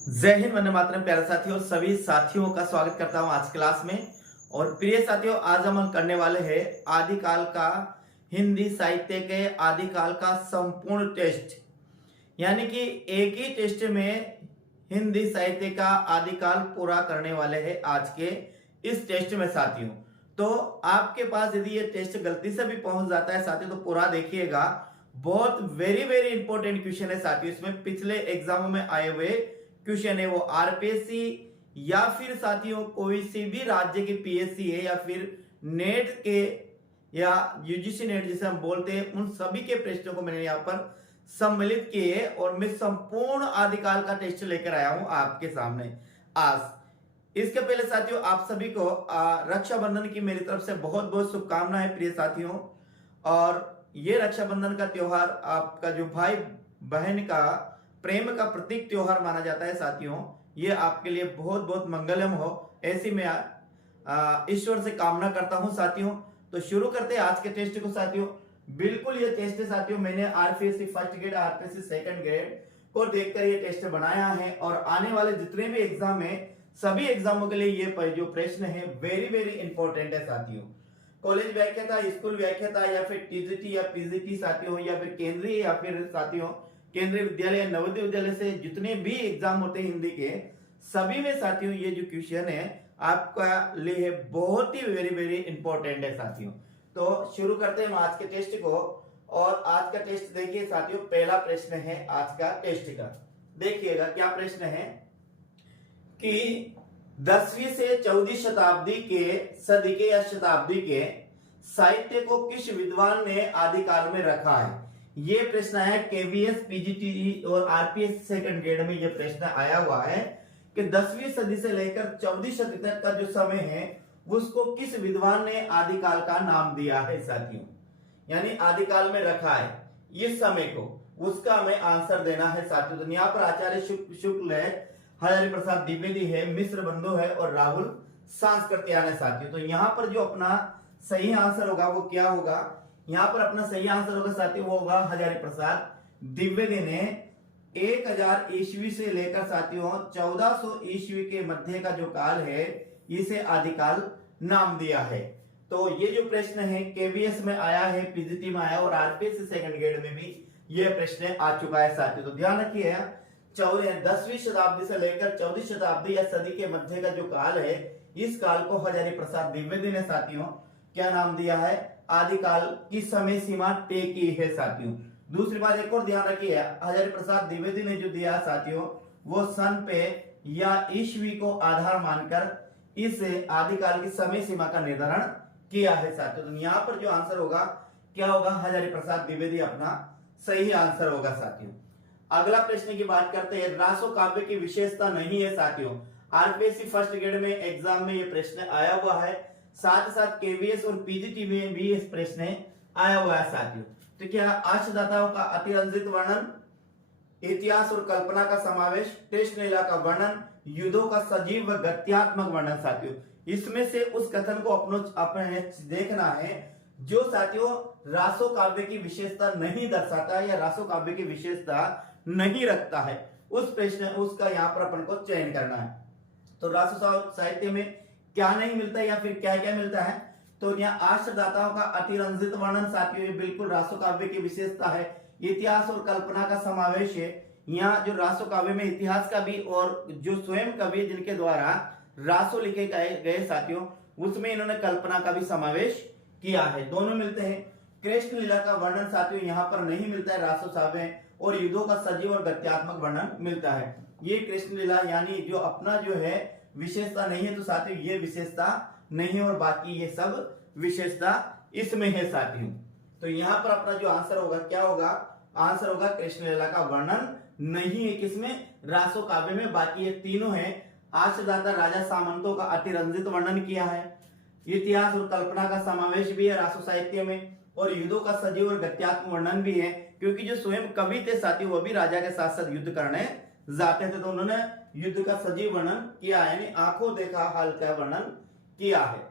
जय हिंद, वंदे मातरम। प्यारे साथियों, सभी साथियों का स्वागत करता हूं आज क्लास में। और प्रिय साथियों, आज हम करने वाले हैं आदिकाल का हिंदी साहित्य के आदिकाल का संपूर्ण टेस्ट। यानी कि एक ही टेस्ट में हिंदी साहित्य का आदिकाल पूरा करने वाले हैं आज के इस टेस्ट में साथियों। तो आपके पास यदि ये टेस्ट गलती से भी पहुंच जाता है साथियों, तो पूरा देखिएगा। बहुत वेरी वेरी इंपॉर्टेंट क्वेश्चन है साथियों। इसमें पिछले एग्जामों में आए हुए क्वेश्चन है, वो आरपीएससी या फिर साथियों कोई सी भी राज्य की पीएससी है या फिर नेट के या यूजीसी नेट जिसे हम बोलते हैं, उन सभी के प्रश्नों को मैंने यहाँ पर सम्मिलित किए और मैं संपूर्ण आदिकाल का टेस्ट लेकर आया हूं आपके सामने आज। इसके पहले साथियों, आप सभी को रक्षाबंधन की मेरी तरफ से बहुत बहुत शुभकामनाएं प्रिय साथियों। और ये रक्षाबंधन का त्योहार आपका जो भाई बहन का प्रेम का प्रतीक त्योहार माना जाता है साथियों। ये आपके लिए बहुत बहुत मंगलम हो, ऐसी मैं ईश्वर से कामना करता हूं साथियों। तो शुरू करते हैं आज के टेस्ट को साथियों। बिल्कुल ये टेस्ट है साथियों, मैंने RPSC first grade RPSC second grade को देखकर ये टेस्ट बनाया है। और आने वाले जितने भी एग्जाम है, सभी एग्जामों के लिए ये जो प्रश्न है वेरी वेरी इंपॉर्टेंट है साथियों। कॉलेज व्याख्याता, स्कूल व्याख्याता या फिर टीजीटी या पीजीटी साथियों, या फिर केंद्रीय या फिर साथियों केंद्रीय विद्यालय नवोदय विद्यालय से जितने भी एग्जाम होते हैं हिंदी के, सभी में साथियों ये जो क्वेश्चन है आपका लिए बहुत ही वेरी वेरी इंपॉर्टेंट है साथियों। तो शुरू करते हैं आज के टेस्ट को। और आज का टेस्ट देखिए साथियों, पहला प्रश्न है आज का टेस्ट का। देखिएगा क्या प्रश्न है कि 10वीं से 14वीं शताब्दी के सदी के या शताब्दी के साहित्य को किस विद्वान ने आदिकाल में रखा है। ये प्रश्न है केवीएस पीजीटी और आरपीएस सेकंड ग्रेड में ये प्रश्न आया हुआ है कि 10वीं सदी से लेकर 14वीं सदी तक का जो समय है उसको किस विद्वान ने आदिकाल का नाम दिया है साथियों। यानी आदिकाल में रखा है इस समय को, उसका हमें आंसर देना है साथियों। तो यहाँ पर आचार्य शुक्ल है, हजारी प्रसाद द्विवेदी है, मिश्र बंधु है और राहुल सांस्कृत्यायन है साथियों। तो यहाँ पर जो अपना सही आंसर होगा वो क्या होगा, यहाँ पर अपना सही आंसर होगा साथियों, वो होगा हजारी प्रसाद द्विवेदी ने 1000 ईस्वी से लेकर साथियों 1400 ईस्वी के मध्य का जो काल है इसे आदिकाल नाम दिया है। तो ये जो प्रश्न है केवीएस में आया है, पीजीटी में आया और आरपीएस सेकंड ग्रेड में भी ये प्रश्न आ चुका है साथियों। तो ध्यान रखिए, 10वीं शताब्दी से लेकर 14वीं शताब्दी या सदी के मध्य का जो काल है, इस काल को हजारी प्रसाद द्विवेदी ने साथियों क्या नाम दिया है, आदिकाल की समय सीमा तय की है साथियों। दूसरी बात एक और ध्यान रखिए, हजारी प्रसाद द्विवेदी ने जो दिया साथियों वो सन पे या ईस्वी को आधार मानकर इस आदिकाल की समय सीमा का निर्धारण किया है साथियों। तो यहाँ पर जो आंसर होगा क्या होगा, हजारी प्रसाद द्विवेदी अपना सही आंसर होगा साथियों। अगला प्रश्न की बात करते हैं, रासो काव्य की विशेषता नहीं है साथियों। आरपीएससी फर्स्ट ग्रेड में एग्जाम में ये प्रश्न आया हुआ है, साथ ही साथ केवीएस और पीजीटी में भी इस प्रश्न आया हुआ है साथियों। तो क्या आशदाताओं का अतिरंजित वर्णन, इतिहास और कल्पना का समावेश, कृष्ण लीला का वर्णन, युद्धों का सजीव व गत्यात्मक वर्णन साथियों। इसमें से उस कथन को अपने देखना है जो साथियों रासो काव्य की विशेषता नहीं दर्शाता या रासो काव्य की विशेषता नहीं रखता है, उस प्रश्न उसका यहाँ पर अपन को चयन करना है। तो रासो साहित्य में क्या नहीं मिलता या फिर क्या क्या मिलता है, तो यहाँ आश्रदाताओं का अतिरंजित वर्णन साथियों ये बिल्कुल रासो काव्य की विशेषता है। इतिहास और कल्पना का समावेश है, यहाँ जो रासो काव्य में इतिहास का भी और जो स्वयं कवि जिनके द्वारा रासो लिखे गए साथियों उसमें इन्होंने कल्पना का भी समावेश किया है, दोनों मिलते हैं। कृष्ण लीला का वर्णन साथियों यहाँ पर नहीं मिलता है रासो काव्य, और युद्धों का सजीव और गत्यात्मक वर्णन मिलता है। ये कृष्ण लीला यानी जो अपना जो है विशेषता नहीं है, तो साथियों ये विशेषता नहीं और बाकी ये सब विशेषता इसमें है साथियों। तो यहाँ पर अपना जो आंसर होगा क्या होगा, आंसर होगा कृष्ण लीला का वर्णन नहीं है किसमें, रासो काव्य में। बाकी ये तीनों है, आश्रदाता राजा सामंतों का अतिरंजित वर्णन किया है, इतिहास और कल्पना का समावेश भी है रासो साहित्य में, और युद्धों का सजीव और गत्यात्मक वर्णन भी है, क्योंकि जो स्वयं कवि थे साथियों वो भी राजा के साथ साथ युद्ध करने जाते थे, तो उन्होंने युद्ध का सजीव वर्णन किया है, यानी आंखों देखा हाल का वर्णन किया है।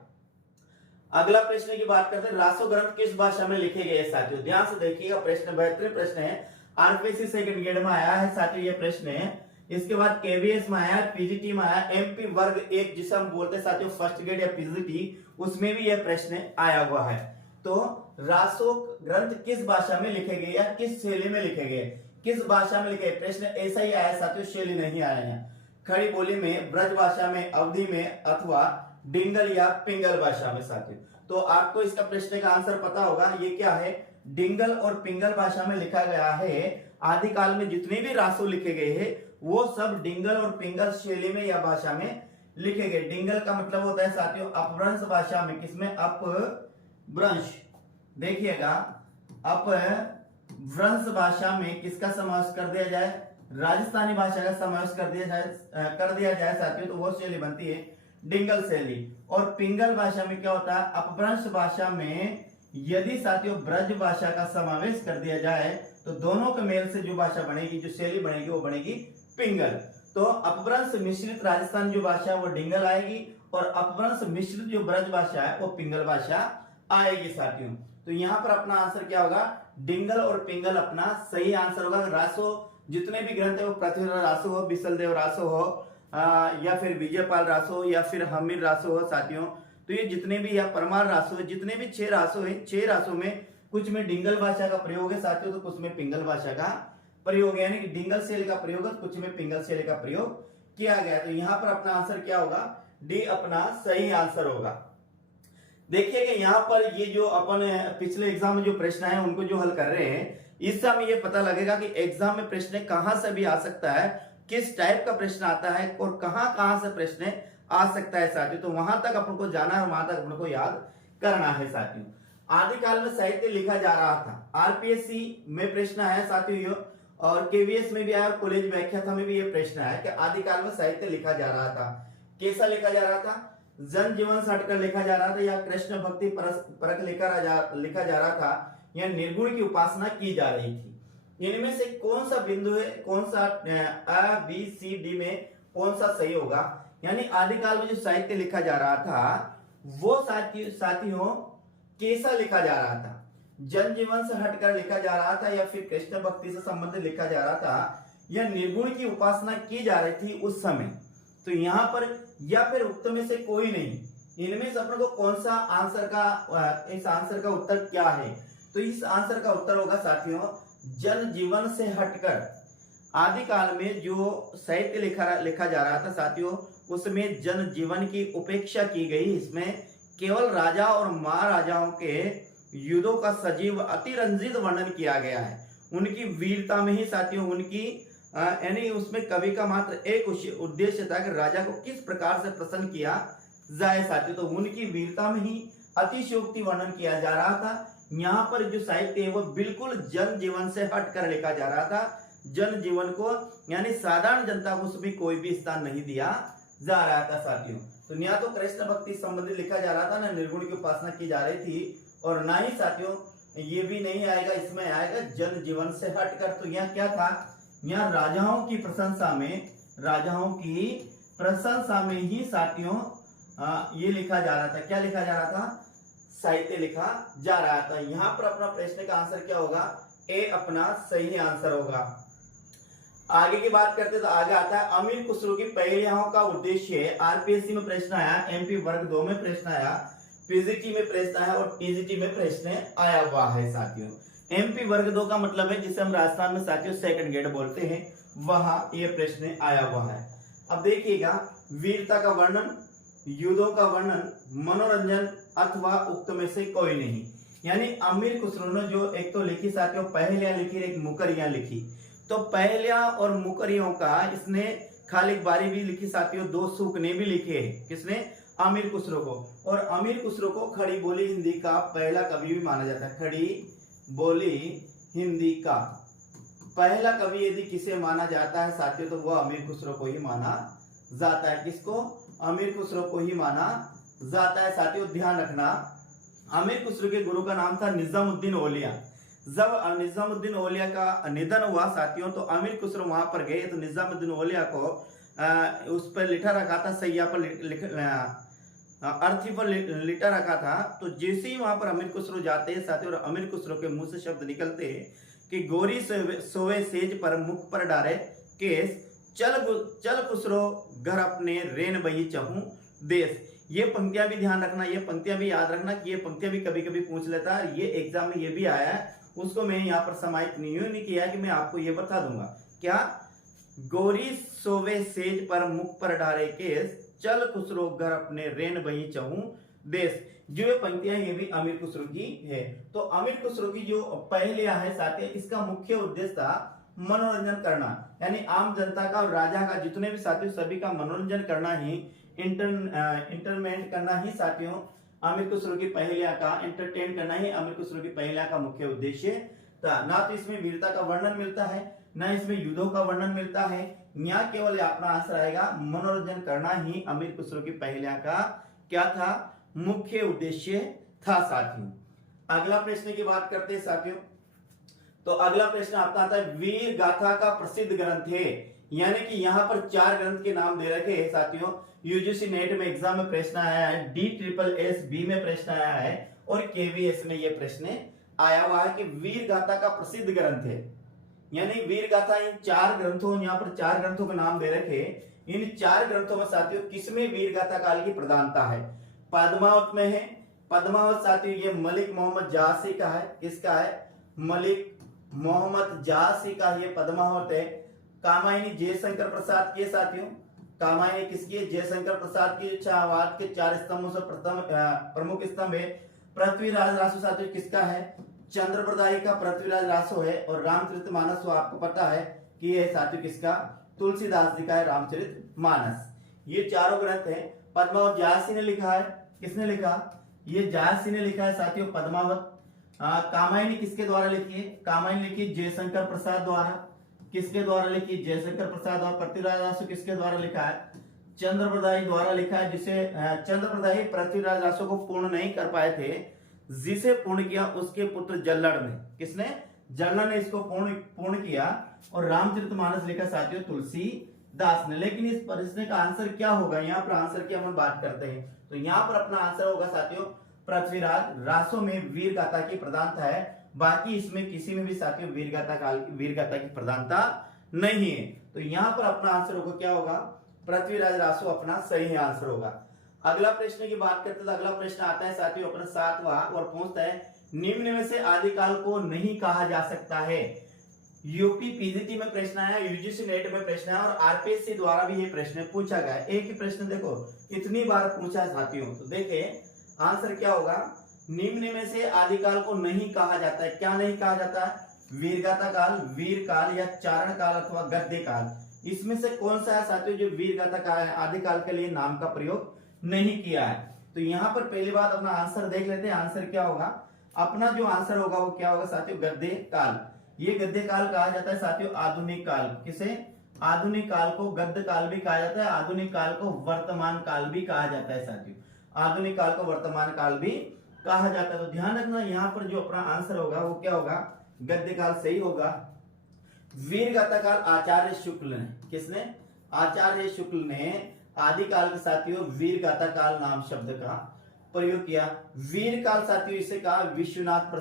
अगला प्रश्न की बात करते हैं, रासो ग्रंथ किस भाषा में लिखे गए साथियों। ध्यान से देखिएगा, प्रश्न बेहतरीन प्रश्न है, आरपीएससी सेकंड ग्रेड में आया है साथियों ये प्रश्न है इसके बाद केवीएस में आया, पीजीटी में आया, एमपी वर्ग 1 जिसे हम बोलते हैं साथियों फर्स्ट ग्रेड या पीजीटी, उसमें भी यह प्रश्न आया हुआ है। तो रासो ग्रंथ किस भाषा में लिखे गए या किस शैली में लिखे गए, किस भाषा में लिखे, प्रश्न ऐसा ही आया साथियों, शैली नहीं आया है। खड़ी बोली में, ब्रज भाषा में, अवधि में, अथवा डिंगल या पिंगल भाषा में साथियों। तो आपको इसका प्रश्न का आंसर पता होगा, ये क्या है, डिंगल और पिंगल भाषा में लिखा गया है। आदिकाल में जितने भी रासो लिखे गए हैं वो सब डिंगल और पिंगल शैली में या भाषा में लिखे गए। डिंगल का मतलब होता है साथियों अपभ्रंश भाषा में, किसमें, अपभ्रंश, देखिएगा अपभ्रंश भाषा में किसका समावेश कर दिया जाए, राजस्थानी भाषा का समावेश कर दिया जाए साथियों, तो वो शैली बनती है डिंगल शैली। और पिंगल भाषा में क्या होता है, अपभ्रंश भाषा में यदि साथियों ब्रज भाषा का समावेश कर दिया जाए तो दोनों के मेल से जो भाषा बनेगी, जो शैली बनेगी, वो बनेगी पिंगल। तो अपभ्रंश मिश्रित राजस्थान जो भाषा है वो डिंगल आएगी, और अपभ्रंश मिश्रित जो ब्रज भाषा है वो पिंगल भाषा आएगी साथियों। तो यहाँ पर अपना आंसर क्या होगा, डिंगल और पिंगल अपना सही आंसर होगा। रासो जितने भी ग्रंथ है वो पृथ्वीराज रासो हो, बिसलदेव रासो हो, या फिर विजयपाल रासो, या फिर हमीर रासो हो साथियों, तो ये जितने भी, या परमार रासो है, जितने भी 6 रासो है, 6 रासो में कुछ में डिंगल भाषा का प्रयोग है साथियों, तो कुछ में पिंगल भाषा का प्रयोग है, यानी कि डिंगल शैली का प्रयोग है, कुछ में पिंगल शैली का प्रयोग किया गया। तो यहाँ पर अपना आंसर क्या होगा, डी अपना सही आंसर होगा। देखिए कि यहाँ पर ये जो अपन पिछले एग्जाम में जो प्रश्न है उनको जो हल कर रहे हैं, इससे हमें ये पता लगेगा कि एग्जाम में प्रश्न कहां से भी आ सकता है, किस टाइप का प्रश्न आता है और कहां से प्रश्न आ सकता है साथियों। तो वहां तक अपन को जाना है, वहां तक अपन को याद करना है साथियों। आदिकाल में साहित्य लिखा जा रहा था, आरपीएससी में प्रश्न आया साथियों, और केवीएस में भी आया, और कॉलेज व्याख्या था में भी ये प्रश्न आया कि आदिकाल में साहित्य लिखा जा रहा था। कैसा लिखा जा रहा था, जन जीवन से हटकर लिखा जा रहा था, या कृष्ण भक्ति परख लिखा जा रहा था, या निर्गुण की उपासना की जा रही थी। इनमें से कौन सा बिंदु है, कौन सा A, B, C, D में कौन सा सही होगा। यानी आदिकाल में जो साहित्य लिखा जा रहा था वो साथियों कैसा लिखा जा रहा था, जन जीवन से हटकर लिखा जा रहा था, या फिर कृष्ण भक्ति से संबंधित लिखा जा रहा था, या निर्गुण की उपासना की जा रही थी उस समय। तो यहाँ पर या फिर उक्त में से कोई नहीं, इनमें से अपन को कौन सा आंसर का, इस आंसर का उत्तर क्या है, तो इस आंसर का उत्तर होगा साथियों जन जीवन से हटकर। आदिकाल में जो साहित्य लिखा जा रहा था साथियों, उसमें जन जीवन की उपेक्षा की गई। इसमें केवल राजा और महाराजाओं के युद्धों का सजीव अतिरंजित वर्णन किया गया है। उनकी वीरता में ही साथियों, उनकी यानी उसमें कवि का मात्र एक उद्देश्य था कि राजा को किस प्रकार से प्रसन्न किया जाए साथियों। तो उनकी वीरता में ही अतिशयोक्ति वर्णन किया जा रहा था। यहाँ पर जो साहित्य है वो बिल्कुल जन जीवन से हटकर लिखा जा रहा था। जन जीवन को यानी साधारण जनता को उसमें कोई भी स्थान नहीं दिया जा रहा था साथियों। तो या तो कृष्ण भक्ति संबंधित लिखा जा रहा था, ना निर्गुण की उपासना की जा रही थी, और ना ही साथियों ये भी नहीं आएगा, इसमें आएगा जन जीवन से हटकर। तो यहाँ क्या था, यहाँ राजाओं की प्रशंसा में ही साथियों ये लिखा जा रहा था। क्या लिखा जा रहा था, साहित्य लिखा जा रहा था। यहाँ पर अपना प्रश्न का आंसर क्या होगा, ए अपना सही आंसर होगा। आगे की बात करते तो आगे आता है अमीर खुसरो की पहेलियों का उद्देश्य। आरपीएससी में प्रश्न आया, एमपी वर्ग 2 में प्रश्न आया, पीजीटी में प्रश्न आया, और टीजीटी में प्रश्न आया हुआ है साथियों। एमपी वर्ग 2 का मतलब है जिसे हम राजस्थान में साथियों सेकंड ग्रेड बोलते हैं, वहां ये प्रश्न आया हुआ है। अब देखिएगा, वीरता का वर्णन, युद्धों का वर्णन, मनोरंजन अथवा उक्त में से कोई नहीं। यानी अमीर खुसरो ने जो एक तो लिखी साथियों पहेलियां लिखी, एक मुकरियां लिखी। तो पहेलियां और मुकरियों का इसने खाली बारी भी लिखी साथियों, 2 सूखने भी लिखे। किसने, अमीर खुसरो को। और अमीर खुसरो को खड़ी बोली हिंदी का पहला कवि भी माना जाता है। खड़ी बोली हिंदी का पहला कवि यदि किसे माना जाता है साथियों, तो वह अमीर खुसरो को ही माना जाता है। किसको, अमीर खुसरो को ही माना जाता है साथियों। ध्यान रखना, अमीर खुसरो के गुरु का नाम था निजामुद्दीन औलिया। जब निजामुद्दीन औलिया का निधन हुआ साथियों, तो अमीर खुसरो वहां पर गए, तो निजामुद्दीन औलिया को उस पर लिखा रखा था, सैया पर अर्थी पर लिटा रखा था। तो जैसे ही वहां पर अमीर खुसरो जाते हैं साथियों, और अमीर खुसरो के मुंह से शब्द निकलते हैं कि गोरी सोवे सेज पर मुख पर डारे केस, चल खुसरो घर अपने रेन बही चहूं देश। ये पंक्तियां भी ध्यान रखना, ये पंक्तियां भी याद रखना कि ये पंक्तियां भी कभी कभी पूछ लेता है, ये एग्जाम में ये भी आया है, उसको मैं यहाँ पर समाहित नहीं किया कि मैं आपको ये बता दूंगा। क्या? गोरी सोवे सेज पर मुख पर डारे केस, चल खुसरो घर अपने रेन बही चहूं देश। जो ये पंक्तियां ये भी अमीर खुसरो की है। तो अमीर खुसरो की जो पहलिया है साथी, इसका मुख्य उद्देश्य था मनोरंजन करना, यानी आम जनता का और राजा का जितने भी साथियों सभी का मनोरंजन करना ही, इंटरमेंट करना ही साथियों अमीर खुसरो की पहलिया का, एंटरटेन करना ही अमीर खुसरो की पहलिया का मुख्य उद्देश्य था। ना तो इसमें वीरता का वर्णन मिलता है, ना इसमें युद्धों का वर्णन मिलता है, यहाँ केवल अपना आंसर आएगा मनोरंजन करना ही अमीर खुसरो की पहलिया का क्या था? मुख्य उद्देश्य था साथियों। अगला प्रश्न की बात करते हैं साथियों, तो अगला प्रश्न आपका आता है वीर गाथा का प्रसिद्ध ग्रंथ है, यानी कि यहाँ पर 4 ग्रंथ के नाम दे रखे हैं साथियों। यूजीसी नेट में एग्जाम में प्रश्न आया है, DSSB में प्रश्न आया है और KVS में यह प्रश्न आया हुआ है कि वीर गाथा का प्रसिद्ध ग्रंथ है, यानी वीर गाथा इन 4 ग्रंथों, यहाँ पर 4 ग्रंथों के नाम दे रखे। इन 4 ग्रंथों में साथियों किसमें वीर गाथा काल की प्रधानता है? पद्मावत में है। पद्मावत साथियों ये मलिक मोहम्मद जासी का है, किसका है? मलिक मोहम्मद जासी का ये पद्मावत है। कामायनी जयशंकर प्रसाद की साथियों, कामायनी किसकी है? जयशंकर प्रसाद की। छावाद के 4 स्तंभों से प्रथम प्रमुख स्तंभ है। पृथ्वीराज रासो साथियों किसका है? चंद्रप्रदायी का पृथ्वीराज रासो है। और रामचरितमानस आपको पता है कि ये साथियों किसका? तुलसीदास जी का है रामचरितमानस। ये चारों ग्रंथ है। पद्मावत जासी ने लिखा है। किसने लिखा? ये जासी ने लिखा है साथियों पद्मावत। कामायनी किसके द्वारा लिखी है? कामायनी लिखी जयशंकर प्रसाद द्वारा। किसके द्वारा लिखी? जयशंकर प्रसाद। और पृथ्वीराज रासो किसके द्वारा लिखा है? चंद्रप्रदायी द्वारा लिखा है, जिसे चंद्रप्रदायी पृथ्वीराज रासो को पूर्ण नहीं कर पाए थे, जिसे पूर्ण किया उसके पुत्र जल्लड़ ने। किसने? जल्लड़ ने इसको पूर्ण किया। और रामचरितमानस लिखा साथियों तुलसीदास ने। लेकिन इस प्रश्न का आंसर क्या होगा? यहाँ पर आंसर की हम बात करते हैं, तो यहाँ पर अपना आंसर होगा साथियों पृथ्वीराज रासो में वीर गाथा की प्रधानता है। बाकी इसमें किसी में भी साथियों वीर गाथा की प्रधानता नहीं है। तो यहाँ पर अपना आंसर होगा क्या होगा? पृथ्वीराज रासो अपना सही आंसर होगा। अगला प्रश्न की बात करते हैं, तो अगला प्रश्न आता है साथियों अपना 7वां और पूछता है निम्न में से आदिकाल को नहीं कहा जा सकता है। यूपी पीजीटी में प्रश्न आया, यूजीसी नेट में प्रश्न आया और आरपीएससी द्वारा भी ये प्रश्न पूछा गया। एक ही प्रश्न देखो इतनी बार पूछा है साथियों, तो देखिए आंसर क्या होगा? निम्न में से आदिकाल को नहीं कहा जाता है। क्या नहीं कहा जाता है? वीरगाथा काल, वीर काल या चारण काल अथवा गद्य काल। इसमें से कौन सा है साथियों जो वीरगाथा काल है आदिकाल के लिए नाम का प्रयोग नहीं किया है? तो यहाँ पर पहली बात अपना आंसर देख लेते हैं। आंसर क्या होगा? अपना जो आंसर होगा वो क्या होगा साथियों? गद्य काल। ये गद्य काल कहा जाता है साथियों आधुनिक काल। किसे? आधुनिक काल को गद्य काल भी कहा जाता है, आधुनिक काल को वर्तमान काल भी कहा जाता है साथियों। आधुनिक काल को वर्तमान काल भी कहा जाता है। तो ध्यान रखना यहाँ पर जो अपना आंसर होगा वो क्या होगा? गद्य काल सही होगा। वीरगाथा काल आचार्य शुक्ल ने, किसने? आचार्य शुक्ल ने आदिकाल के साथियों वीरगाथा काल नाम शब्द का प्रयोग किया। वीर काल साथियों इसे कहा विश्वनाथ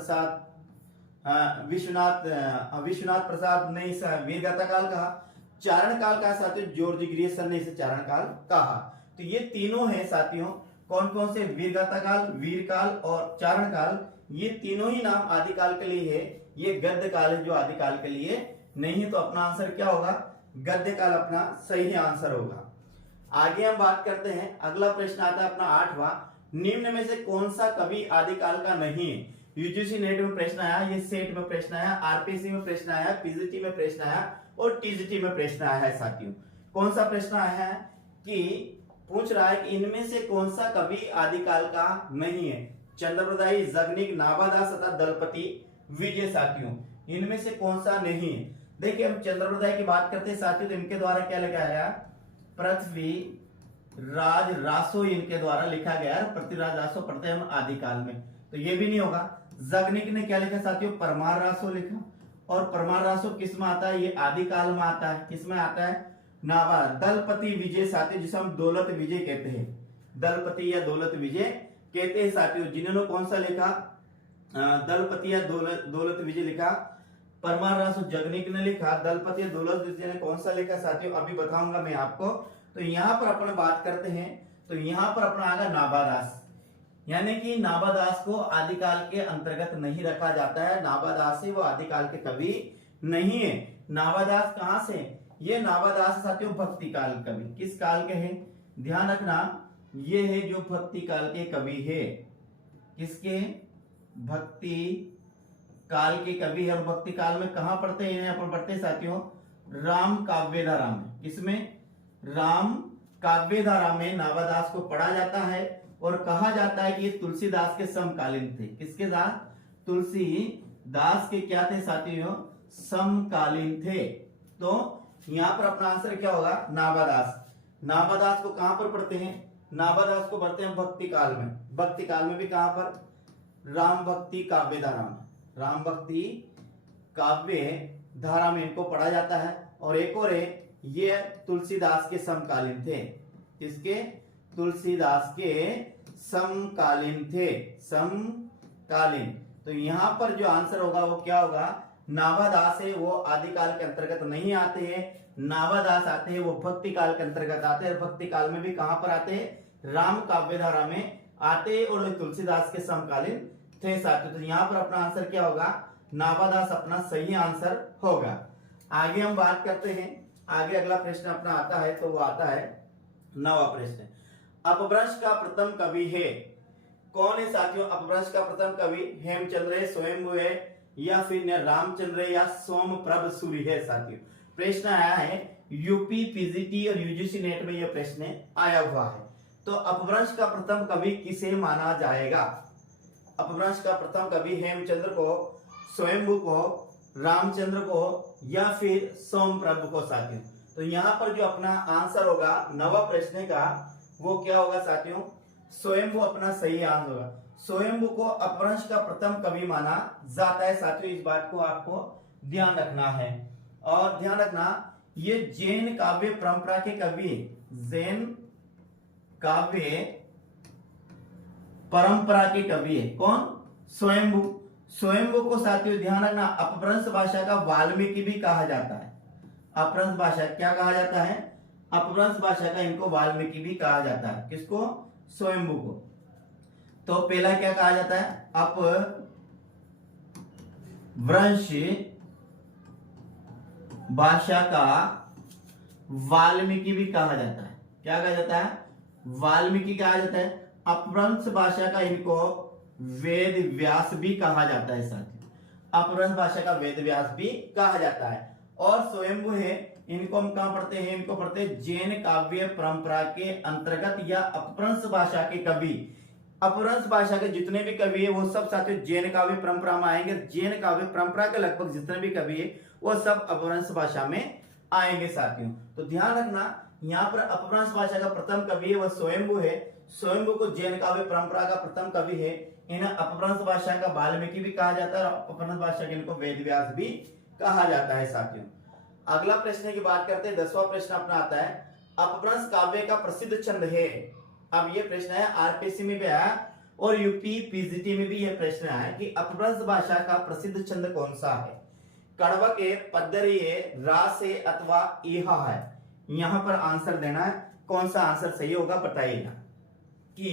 प्रसाद ने इसे वीरगाथा काल कहा। चारण काल कहा साथियों जॉर्ज ग्रियर्सन ने इसे चारण काल कहा। तो ये तीनों है साथियों कौन कौन से? वीरगाथा काल, वीर काल और चारण काल। ये तीनों ही नाम आदिकाल के लिए है। ये गद्य काल है जो आदिकाल के लिए नहीं है। तो अपना आंसर क्या होगा? गद्य काल अपना सही आंसर होगा। आगे हम बात करते हैं, अगला प्रश्न आता है अपना 8वां। निम्न में से कौन सा कवि आदिकाल का नहीं है? यूजीसी नेट में प्रश्न आया, ये सेट में प्रश्न आया, आरपीएससी में प्रश्न आया, पीजीटी में प्रश्न आया और टीजीटी में प्रश्न आया है साथियों। कौन सा प्रश्न आया है कि पूछ रहा है कि इनमें से कौन सा कवि आदिकाल का नहीं है? चंद्रप्रदायी, जगनिक, नाभादास तथा दलपति विजय साथियों, इनमें से कौन सा नहीं है? देखिए हम चंद्रप्रदायी की बात करते हैं साथियों, तो इनके द्वारा क्या लिखा गया? पृथ्वीराज रासो इनके द्वारा लिखा गया है। पृथ्वीराज रासो पढ़ते हैं हम आदिकाल में, तो ये भी नहीं होगा। जगनिक ने क्या लिखा साथियों? परमार रासो लिखा। और परमार रासो किस में आता है? ये आदिकाल में आता है। किस में आता है? नावा। दलपति विजय साथियों जिसे हम दौलत विजय कहते हैं, दलपति या दौलत विजय कहते हैं साथियों, जिन्होंने कौन सा लिखा? दलपति या दौलत विजय लिखा। परमार रासु जगनिक ने लिखा, दलपति दुलस द्वितीय ने कौन सा लिखा साथियों अभी बताऊंगा मैं आपको। तो यहाँ पर अपन बात करते हैं, तो यहाँ पर अपना आएगा नाभादास, यानी कि नाभादास को आदिकाल के अंतर्गत नहीं रखा जाता है। नाभादास है वो आदिकाल के कवि नहीं है। नाभादास कहां से, ये नाभादास साथियों भक्ति काल कवि, किस काल के हैं ध्यान रखना, ये है जो भक्ति काल के कवि है, किसके, भक्ति काल के कवि है। और भक्ति काल में कहां पढ़ते हैं अपन, पढ़ते हैं साथियों राम काव्यधारा में, किसमें, राम काव्यधारा में नाभादास को पढ़ा जाता है। और कहा जाता है कि ये तुलसीदास के समकालीन थे, किसके साथ, तुलसीदास के क्या थे साथियों, समकालीन थे। तो यहां पर अपना आंसर क्या होगा, नाभादास। नाभादास को कहां पर पढ़ते हैं, नाभादास को पढ़ते हैं भक्ति काल में। भक्ति काल में भी कहां पर, राम भक्ति काव्य धारा में, राम भक्ति काव्य धारा में इनको पढ़ा जाता है। और एक और है, ये तुलसीदास के समकालीन थे, किसके, तुलसीदास के समकालीन थे, समकालीन। तो यहां पर जो आंसर होगा वो क्या होगा, नाभादास है वो आदिकाल के अंतर्गत नहीं आते हैं, नाभादास आते हैं वो भक्ति काल के अंतर्गत आते हैं। भक्ति काल में भी कहां पर आते हैं, राम काव्यधारा में आते हैं और तुलसीदास के समकालीन थे साथियों। तो यहाँ पर अपना आंसर क्या होगा, नाभादास अपना सही आंसर होगा। आगे हम बात करते हैं, आगे अगला प्रश्न अपना आता है, तो वो आता है 9वां प्रश्न। अपभ्रंश का प्रथम कवि है, कौन है साथियों अपभ्रंश का प्रथम कवि, हेमचंद्र है, स्वयंभू है, या फिर रामचंद्र या सोमप्रभ सूरि है साथियों। प्रश्न आया है यूपी पीजीटी और यूजीसी नेट में यह प्रश्न आया हुआ है। तो अपभ्रंश का प्रथम कवि किसे माना जाएगा, अपभ्रंश का प्रथम कवि हेमचंद्र को, स्वयंभू को, रामचंद्र को, या फिर सोमप्रभ को साथियों। तो यहाँ पर जो अपना आंसर होगा 9वां प्रश्न का वो क्या होगा साथियों, स्वयंभू अपना सही आंसर होगा। स्वयंभू को अपभ्रंश का प्रथम कवि माना जाता है साथियों, इस बात को आपको ध्यान रखना है। और ध्यान रखना ये जैन काव्य परंपरा के कवि, जैन काव्य परंपरा के कवि है, कौन, स्वयंभू। स्वयंभू को साथियों ध्यान रखना अपभ्रंश भाषा का वाल्मीकि भी कहा जाता है। अपभ्रंश भाषा क्या कहा जाता है, अपभ्रंश भाषा का इनको वाल्मीकि भी कहा जाता है, किसको, स्वयंभू को। तो पहला क्या कहा जाता है, अपभ्रंश भाषा का वाल्मीकि भी कहा जाता है, क्या कहा जाता है, वाल्मीकि कहा जाता है। अपभ्रंश भाषा का इनको वेद व्यास भी कहा जाता है साथियों, अपभ्रंश भाषा का वेद व्यास भी कहा जाता है। और स्वयंभू है, इनको हम कहां पढ़ते हैं, इनको पढ़ते हैं जैन काव्य परंपरा के अंतर्गत या अपभ्रंश भाषा के कवि। अपभ्रंश भाषा के जितने भी कवि है वो सब साथियों जैन काव्य परंपरा में आएंगे। जैन काव्य परंपरा के लगभग जितने भी कवि है वो सब अपभ्रंश भाषा में आएंगे साथियों। तो ध्यान रखना यहाँ पर अपभ्रंश भाषा का प्रथम कवि है वह स्वयंभू है। स्वयंभू को जैन काव्य परंपरा का प्रथम कवि है। इन्हें अपभ्रंश भाषा का वाल्मीकि भी कहा जाता है और अपभ्रंश भाषा के इनको वेद व्यास भी कहा जाता है साथियों। अगला प्रश्न की बात करते हैं, 10वां प्रश्न अपना आता है अपभ्रंश काव्य का प्रसिद्ध छंद है। अब ये प्रश्न है आरपीसी में भी आया और यूपी पीजीटी में भी यह प्रश्न आया कि अपभ्रंश भाषा का प्रसिद्ध छंद कौन सा है। कड़वक है, पद्दरी है, रास है अथवा ईहा है। यहां पर आंसर देना है, कौन सा आंसर सही होगा बताइएगा कि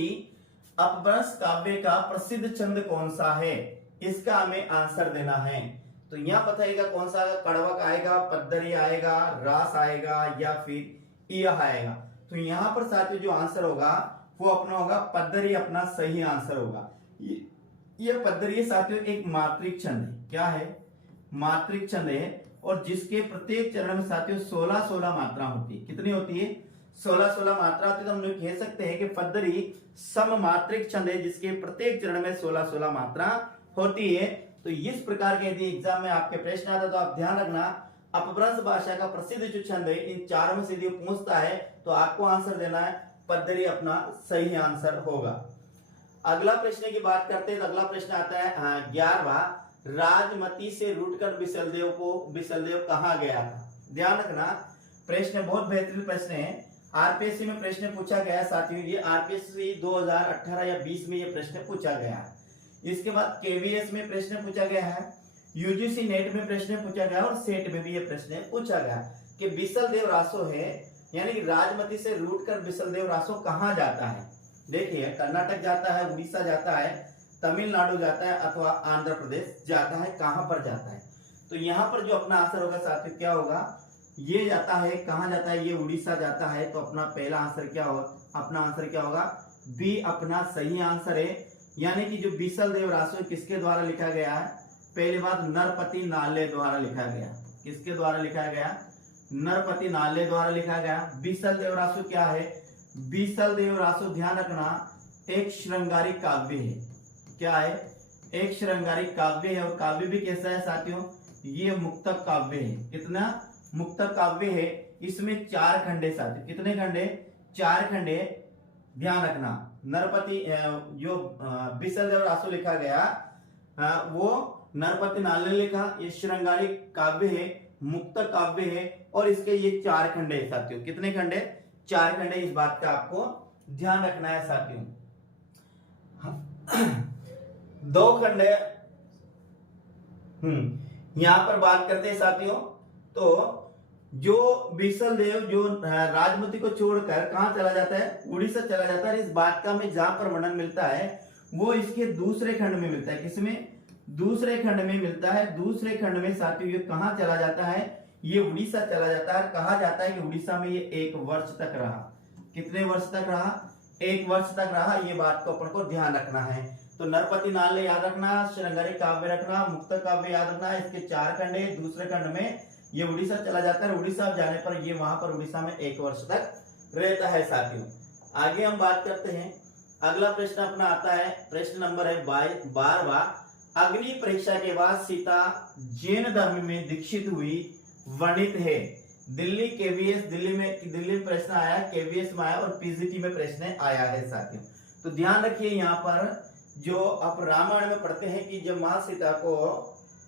अपभ्रंश काव्य का प्रसिद्ध छंद कौन सा है, इसका हमें आंसर देना है। तो यहां बताइएगा कौन सा, कड़वक आएगा, पद्दरी आएगा, रास आएगा या फिर ईहा आएगा। तो यहां पर साथियों जो आंसर होगा वो अपना होगा पद्दरी, अपना सही आंसर होगा। ये पद्दरी साथियों एक मात्रिक छंद है, क्या है, मात्रिक छंद है और जिसके प्रत्येक चरण में साथियों 16-16 मात्रा होती है। कितनी होती है, 16-16 मात्रा होती है। तो हम लोग कह सकते हैं कि पद्दरी सममात्रिक छंद है जिसके प्रत्येक चरण में 16-16 मात्रा होती है। तो इस प्रकार के यदि एग्जाम में आपके प्रश्न आता है तो आप ध्यान रखना अपभ्रंश भाषा का प्रसिद्ध जो छंद है इन चारों में से यदि पूछता है तो आपको आंसर देना है पद्दरी, अपना सही आंसर होगा। अगला प्रश्न की बात करते हैं तो अगला प्रश्न आता है 11वां, राजमती से रूटकर बिसलदेव कहाँ गया था। ध्यान रखना प्रश्न बहुत बेहतरीन प्रश्न है, आरपीएससी में प्रश्न पूछा गया साथियों। ये आरपीएससी 2018 या 20 में ये प्रश्न पूछा गया है। इसके बाद केवीएस में प्रश्न पूछा गया है, यूजीसी नेट में प्रश्न पूछा गया और सेट में भी ये प्रश्न पूछा गया कि बिसलदेव रासो है, यानी कि राजमती से रूट कर बिसलदेव रासो कहाँ जाता है। देखिए कर्नाटक जाता है, उड़ीसा जाता है, तमिलनाडु जाता है अथवा आंध्र प्रदेश जाता है, कहां पर जाता है। तो यहाँ पर जो अपना आंसर होगा साथियों क्या होगा, ये जाता है, कहां जाता है, ये उड़ीसा जाता है। तो अपना पहला आंसर क्या होगा, अपना आंसर क्या होगा, बी अपना सही आंसर है। यानी कि जो बिसलदेव रासो किसके द्वारा लिखा गया है, पहली बात नरपति नाले द्वारा लिखा गया। किसके द्वारा लिखा गया, नरपति नाले द्वारा लिखा गया। बिसलदेव रासो क्या है, बिसलदेव रासो ध्यान रखना एक श्रृंगारिक काव्य है। क्या है, एक श्रृंगारिक काव्य है। और काव्य भी कैसा है साथियों, ये मुक्तक काव्य है। कितना मुक्तक काव्य है, इसमें 4 खंडे साथियों, कितने खंडे, 4 खंडे। ध्यान रखना नरपति जो बिसलदेव रासो लिखा गया वो नरपति नाले लिखा, ये श्रृंगारिक काव्य है, मुक्तक काव्य है और इसके ये 4 खंडे है साथियों। कितने खंडे, 4 खंडे। इस बात का आपको ध्यान रखना है साथियों। 2 खंडे यहां पर बात करते हैं साथियों। तो जो बिसलदेव जो राजमती को छोड़कर कहां चला जाता है, उड़ीसा चला जाता है। इस बात का हमें जहां पर वर्णन मिलता है वो इसके दूसरे खंड में मिलता है। किसमें, दूसरे खंड में मिलता है। दूसरे खंड में साथियों ये कहां चला जाता है, ये उड़ीसा चला जाता है। कहा जाता है कि उड़ीसा में ये 1 वर्ष तक रहा। कितने वर्ष तक रहा, 1 वर्ष तक रहा। ये बात को अपन को ध्यान रखना है। तो नरपति नाले याद रखना, श्रृंगारिक काव्य रखना, मुक्तक काव्य याद रखना। इसके 4 खंड है। दूसरे खंड में ये उड़ीसा चला जाता है। उड़ीसा जाने पर ये वहां पर उड़ीसा में 1 वर्ष तक रहता है साथियों। आगे हम बात करते हैं। अगला प्रश्न अपना आता है, प्रश्न नंबर है 12वां। अग्नि परीक्षा के बाद सीता जैन धर्म में दीक्षित हुई, वर्णित है। दिल्ली केवीएस, दिल्ली में प्रश्न आया, केवीएस में आया और पीजीटी में प्रश्न आया है साथियों। तो ध्यान रखिए यहाँ पर जो आप रामायण में पढ़ते हैं कि जब मां सीता को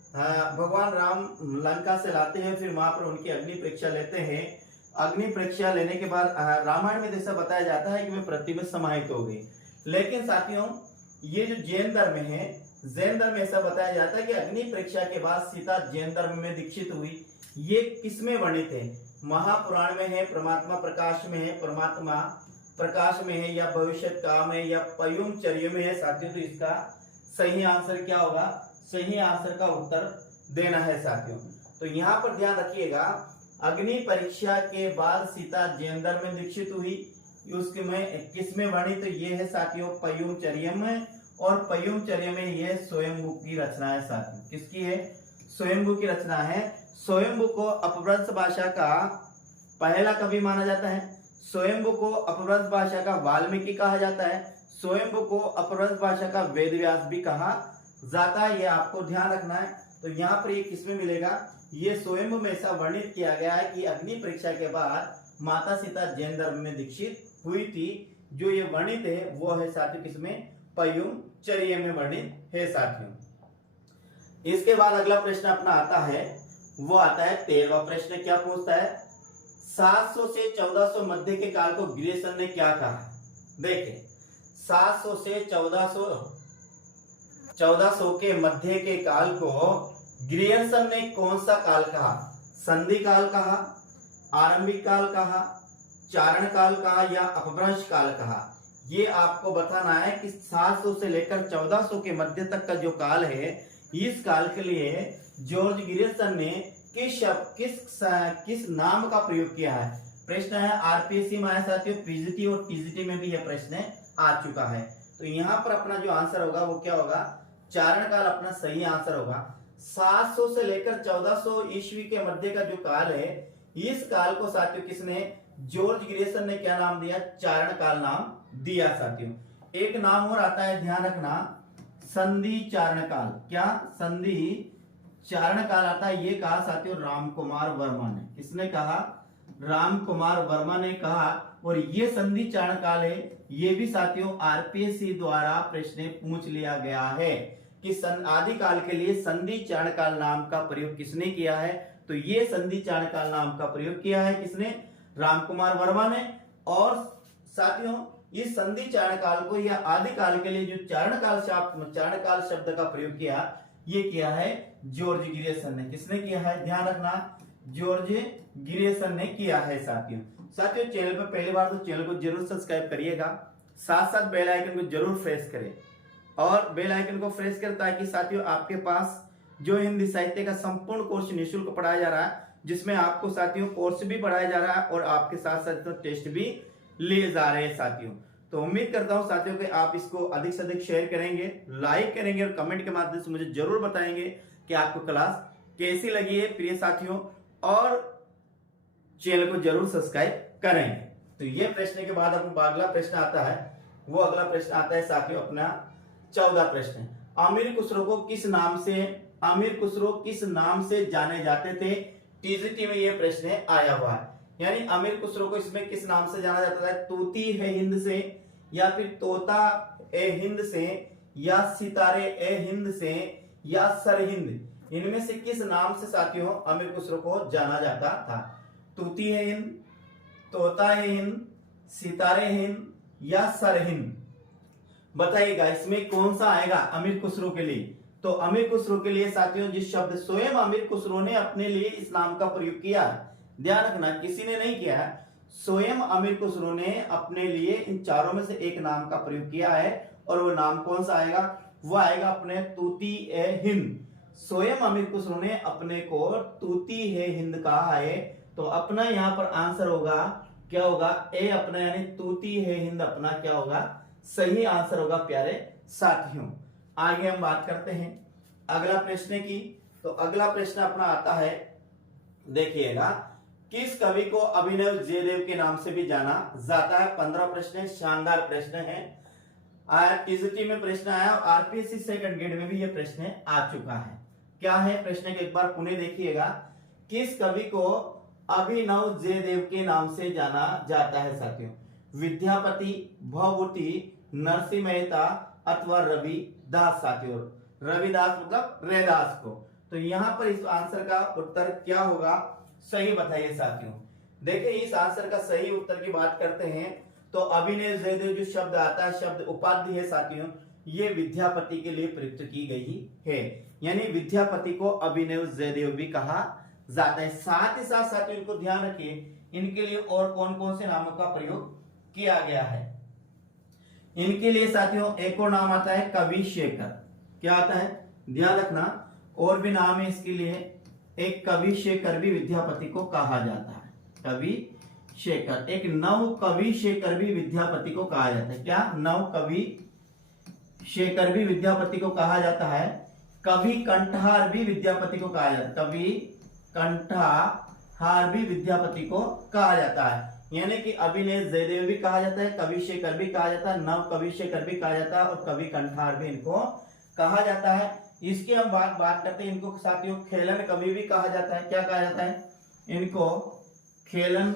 भगवान राम लंका से लाते हैं, फिर वहां पर उनकी अग्नि परीक्षा लेते हैं। अग्नि परीक्षा लेने के बाद रामायण में जैसा बताया जाता है कि वे पृथ्वी में समाहित हो गई। लेकिन साथियों ये जो जैन धर्म है, जैन धर्म में ऐसा बताया जाता है कि अग्नि परीक्षा के बाद सीता जैन धर्म में दीक्षित हुई। ये किसमें वर्णित है, महापुराण में है, परमात्मा प्रकाश में है, परमात्मा प्रकाश में है, या भविष्य काल में, या पयुमचर्य में है साथियों। तो इसका सही आंसर क्या होगा, सही आंसर का उत्तर देना है साथियों। तो यहाँ पर ध्यान रखिएगा, अग्नि परीक्षा के बाद सीता जैन धर्म में दीक्षित हुई, उसके में किसमें वर्णित, तो ये है साथियों पयुमचर्य में। और पयुमचर्य में ये स्वयंभू की रचना है साथियों। किसकी है, स्वयंभू की रचना है। स्वयंभू को अपभ्रंश भाषा का पहला कवि माना जाता है। स्वयंभू को अपभ्रंश भाषा का वाल्मीकि कहा जाता है। स्वयंभू को अपभ्रंश भाषा का वेदव्यास भी कहा जाता है। ये आपको ध्यान रखना है। तो यहाँ पर ये किसमें मिलेगा, ये स्वयंभू में ऐसा वर्णित किया गया है कि अग्नि परीक्षा के बाद माता सीता जैन धर्म में दीक्षित हुई थी। जो ये वर्णित है वो है साथियों किसमें, पयुमचर्य में वर्णित है साथियों। इसके बाद अगला प्रश्न अपना आता है, वो आता है 13वां प्रश्न। क्या पूछता है, 700 से 1400 मध्य के काल को ग्रियर्सन ने क्या कहा। देखिए 700 से 1400 के मध्य के काल को ग्रियर्सन ने कौन सा काल कहा, संधि काल कहा, आरंभिक काल कहा, चारण काल कहा, या अपभ्रंश काल कहा। ये आपको बताना है कि 700 से लेकर 1400 के मध्य तक का जो काल है, इस काल के लिए जॉर्ज ग्रियर्सन ने किस नाम का प्रयोग किया है। प्रश्न है आरपीएससी में आया साथियों, पीजीटी और टीजीटी में भी यह प्रश्न आ चुका है। तो यहाँ पर अपना जो आंसर होगा वो क्या होगा, चारण काल अपना सही आंसर होगा। 700 से लेकर 1400 ईस्वी के मध्य का जो काल है, इस काल को साथियों किसने, जॉर्ज ग्रियर्सन ने क्या नाम दिया, चारण काल नाम दिया साथियों। एक नाम और आता है, ध्यान रखना, संधि चारण काल। क्या, संधि चारण काल आता है। ये कहा साथियों रामकुमार वर्मा ने। किसने कहा, रामकुमार वर्मा ने कहा। और ये संधि चारण काल है, ये भी साथियों आरपीएससी द्वारा प्रश्न पूछ लिया गया है कि आदि काल के लिए संधि चारण काल नाम का प्रयोग किसने किया है। तो ये संधि चारण काल नाम का प्रयोग किया है किसने, रामकुमार वर्मा ने। और साथियों इस संधि चारण काल को या आदि काल के लिए जो चारण काल शब्द का प्रयोग किया, ये किया है जॉर्ज ग्रियर्सन ने। किसने किया है, ध्यान रखना, जॉर्ज ग्रियर्सन ने किया है साथियों। साथियों चैनल पर पहली बार तो चैनल को जरूर सब्सक्राइब करिएगा, साथ साथ बेल आइकन को जरूर प्रेस करें और बेल आइकन को प्रेस करें ताकि साथियों आपके पास जो हिंदी साहित्य का संपूर्ण कोर्स निःशुल्क पढ़ाया जा रहा है, जिसमें आपको साथियों कोर्स भी पढ़ाया जा रहा है और आपके साथ साथ टेस्ट भी लिए जा रहे हैं साथियों। तो उम्मीद करता हूं साथियों कि आप इसको अधिक से अधिक शेयर करेंगे, लाइक करेंगे और कमेंट के माध्यम से मुझे जरूर बताएंगे कि आपको क्लास कैसी लगी है प्रिय साथियों, और चैनल को जरूर सब्सक्राइब करेंगे। तो ये प्रश्न के बाद अपना अगला प्रश्न आता है, वो अगला प्रश्न आता है साथियों अपना 14 प्रश्न। अमीर खुसरो किस नाम से जाने जाते थे? टीजीटी में ये प्रश्न आया हुआ है, यानी अमीर खुसरो को इसमें किस नाम से जाना जाता है? तूती है हिंद से, या फिर तोता ए हिंद से, या सितारे ए हिंद से, या सरहिंद। इनमें से किस नाम से साथियों अमीर खुसरो को जाना जाता था? तूती है हिंद, तोता है हिंद, सितारे हिंद, या सरहिंद। बताइएगा इसमें कौन सा आएगा अमीर खुसरो के लिए? तो अमीर खुसरो के लिए साथियों जिस शब्द स्वयं अमीर खुसरो ने अपने लिए इस नाम का प्रयोग किया, ध्यान रखना किसी ने नहीं किया है, स्वयं अमीर खुसरो ने अपने लिए इन चारों में से एक नाम का प्रयोग किया है। और वो नाम कौन सा आएगा? वो आएगा अपने तूती ए हिंद। स्वयं अमीर खुसरो ने अपने को तूती है हिंद कहा है, तो अपना यहाँ पर आंसर होगा क्या होगा? ए अपना, यानी तूती है हिंद अपना क्या होगा? सही आंसर होगा प्यारे साथियों। आगे हम बात करते हैं अगला प्रश्न की। तो अगला प्रश्न अपना आता है, देखिएगा, किस कवि को अभिनव जयदेव के नाम से भी जाना जाता है? 15 प्रश्न, शानदार प्रश्न है। आया टीजीटी में प्रश्न आया और आरपीएससी सेकंड ग्रेड में भी यह प्रश्न आ चुका है। क्या है प्रश्न के एक बार पुनः देखिएगा, किस कवि को अभिनव जयदेव के नाम से जाना जाता है साथियों? विद्यापति, भवभूति, नरसिंह मेहता अथवा रविदास साथियों। रविदास मतलब रैदास को। तो यहाँ पर इस आंसर का उत्तर क्या होगा? सही बताइए साथियों। देखिए इस आंसर का सही उत्तर की बात करते हैं तो अभिनव जयदेव जो शब्द आता है, शब्द उपाधि है साथियों, ये विद्यापति के लिए प्रयुक्त की गई है, यानी विद्यापति को अभिनव जयदेव भी कहा जाता है। साथ ही साथ साथियों इनको ध्यान रखिए, इनके लिए और कौन कौन से नामों का प्रयोग किया गया है। इनके लिए साथियों एक और नाम आता है कवि शेखर। क्या आता है? ध्यान रखना, और भी नाम है इसके लिए, एक कवि शेखर भी विद्यापति को कहा जाता है। कवि शेखर, एक नव कवि शेखर भी विद्यापति को कहा जाता है। क्या? नव कवि शेखर भी विद्यापति को कहा जाता है। कवि कंठहार भी विद्यापति को कहा जाता है। कवि कंठहार भी विद्यापति को कहा जाता है, यानी कि अभिनव जयदेव भी कहा जाता है, कवि शेखर भी कहा जाता है, नव कवि शेखर भी कहा जाता है और कवि कंठहार भी इनको कहा जाता है। इसकी हम बात करते हैं, इनको साथियों खेलन कवि भी कहा जाता है। क्या कहा जाता है? इनको खेलन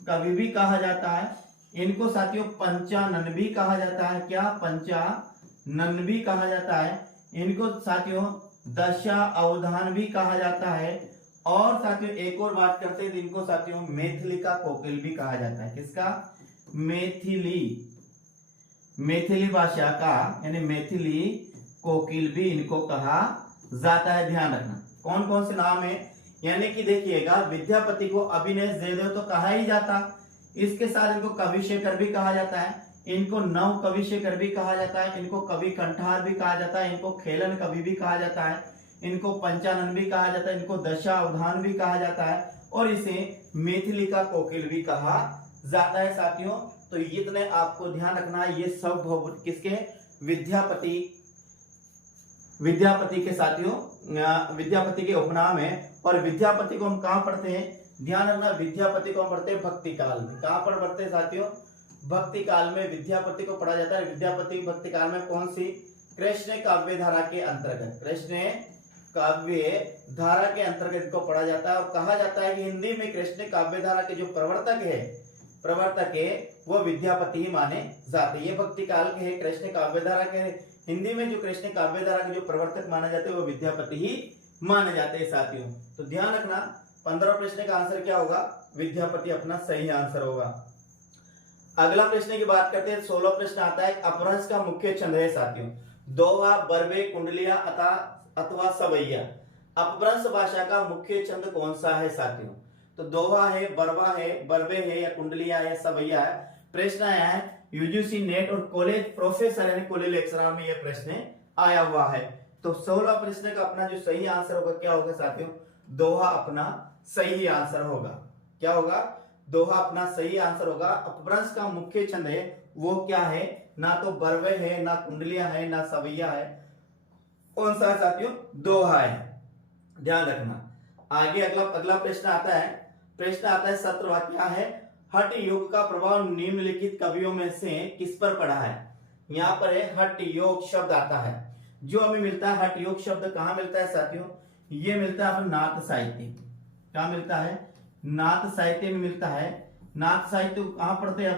कवि भी कहा जाता है। इनको साथियों पंचानन भी कहा जाता है। क्या? पंचानन भी कहा जाता है। इनको साथियों दशा अवधान भी कहा जाता है। और साथियों एक और बात करते हैं, इनको साथियों मैथिली का कोकिल भी कहा जाता है। किसका? मैथिली भाषा का, यानी मैथिली कोकिल भी इनको कहा जाता है। ध्यान रखना कौन कौन से नाम है, यानी कि देखिएगा विद्यापति को अभिनव जयदेव तो कहा ही जाता, इसके साथ इनको कवि शेखर भी कहा जाता है, इनको नव कवि शेखर भी कहा जाता है, इनको कवि कंठहार भी कहा जाता है, इनको खेलन कवि भी कहा जाता है, इनको पंचानन भी कहा जाता है, इनको दशा अवधान भी कहा जाता है और इसे मैथिली का कोकिल भी कहा जाता है साथियों। तो इतने आपको ध्यान रखना है, ये सब किसके? विद्यापति के साथियों, विद्यापति के उपनाम है। और विद्यापति को हम कहाँ पढ़ते हैं? ध्यान रखना, विद्यापति को हम पढ़ते हैं भक्ति काल में। कहाँ पर पढ़ते हैं साथियों? भक्ति काल में विद्यापति को पढ़ा जाता है। विद्यापति भक्ति काल में कौन सी? कृष्ण काव्य धारा के अंतर्गत, कृष्ण काव्य धारा के अंतर्गत इनको पढ़ा जाता है। और कहा जाता है कि हिंदी में कृष्ण काव्य धारा के जो प्रवर्तक है वो विद्यापति ही माने जाते हैं। ये भक्ति काल के है, कृष्ण काव्य धारा के हिंदी में जो कृष्ण काव्य धारा के जो प्रवर्तक माने जाते हैं वो विद्यापति ही माने जाते हैं साथियों। तो ध्यान रखना 15 प्रश्न का आंसर क्या होगा? विद्यापति अपना सही आंसर होगा। अगला प्रश्न की बात करते हैं, 16 प्रश्न आता है, अपभ्रंश का मुख्य छंद है साथियों। दोहा, बरबे, कुंडलिया अथवा सवैया। अपभ्रंश भाषा का मुख्य छंद कौन सा है साथियों? तो दोहा है, बरवा है, बरवे है या कुंडलिया है, सवैया है। प्रश्न आया है यूजीसी नेट और कॉलेज प्रोफेसर यानी कॉलेज लेक्चरर में यह प्रश्न आया हुआ है। तो 16 प्रश्न का अपना जो सही आंसर होगा क्या होगा साथियों? दोहा अपना सही आंसर होगा। क्या होगा? दोहा अपना सही आंसर होगा। अपभ्रंश का मुख्य छंद है वो क्या है? ना तो बरवे है, ना कुंडलिया है, ना सवैया है। कौन सा है साथियों? दोहा है, ध्यान रखना। आगे अगला प्रश्न आता है। प्रश्न आता है 17वां, क्या है? हठ योग का प्रभाव निम्नलिखित कवियों में से किस पर पड़ा है? यहाँ पर है हठ योग शब्द आता है। जो हमें मिलता है हठ योग शब्द कहाँ मिलता है साथियों? ये मिलता है नाथ साहित्य। क्या मिलता है? नाथ साहित्य में मिलता है। नाथ साहित्य कहाँ पढ़ते हैं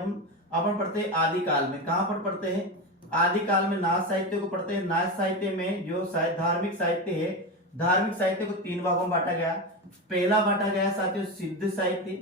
अपन पढ़ते हैं आदिकाल में। कहाँ पर पढ़ते हैं? आदिकाल में नाथ साहित्य को पढ़ते हैं। नाथ साहित्य में जो धार्मिक साहित्य है, धार्मिक साहित्य को 3 भागों में बांटा गया। पहला बांटा गया साथियों सिद्ध साहित्य।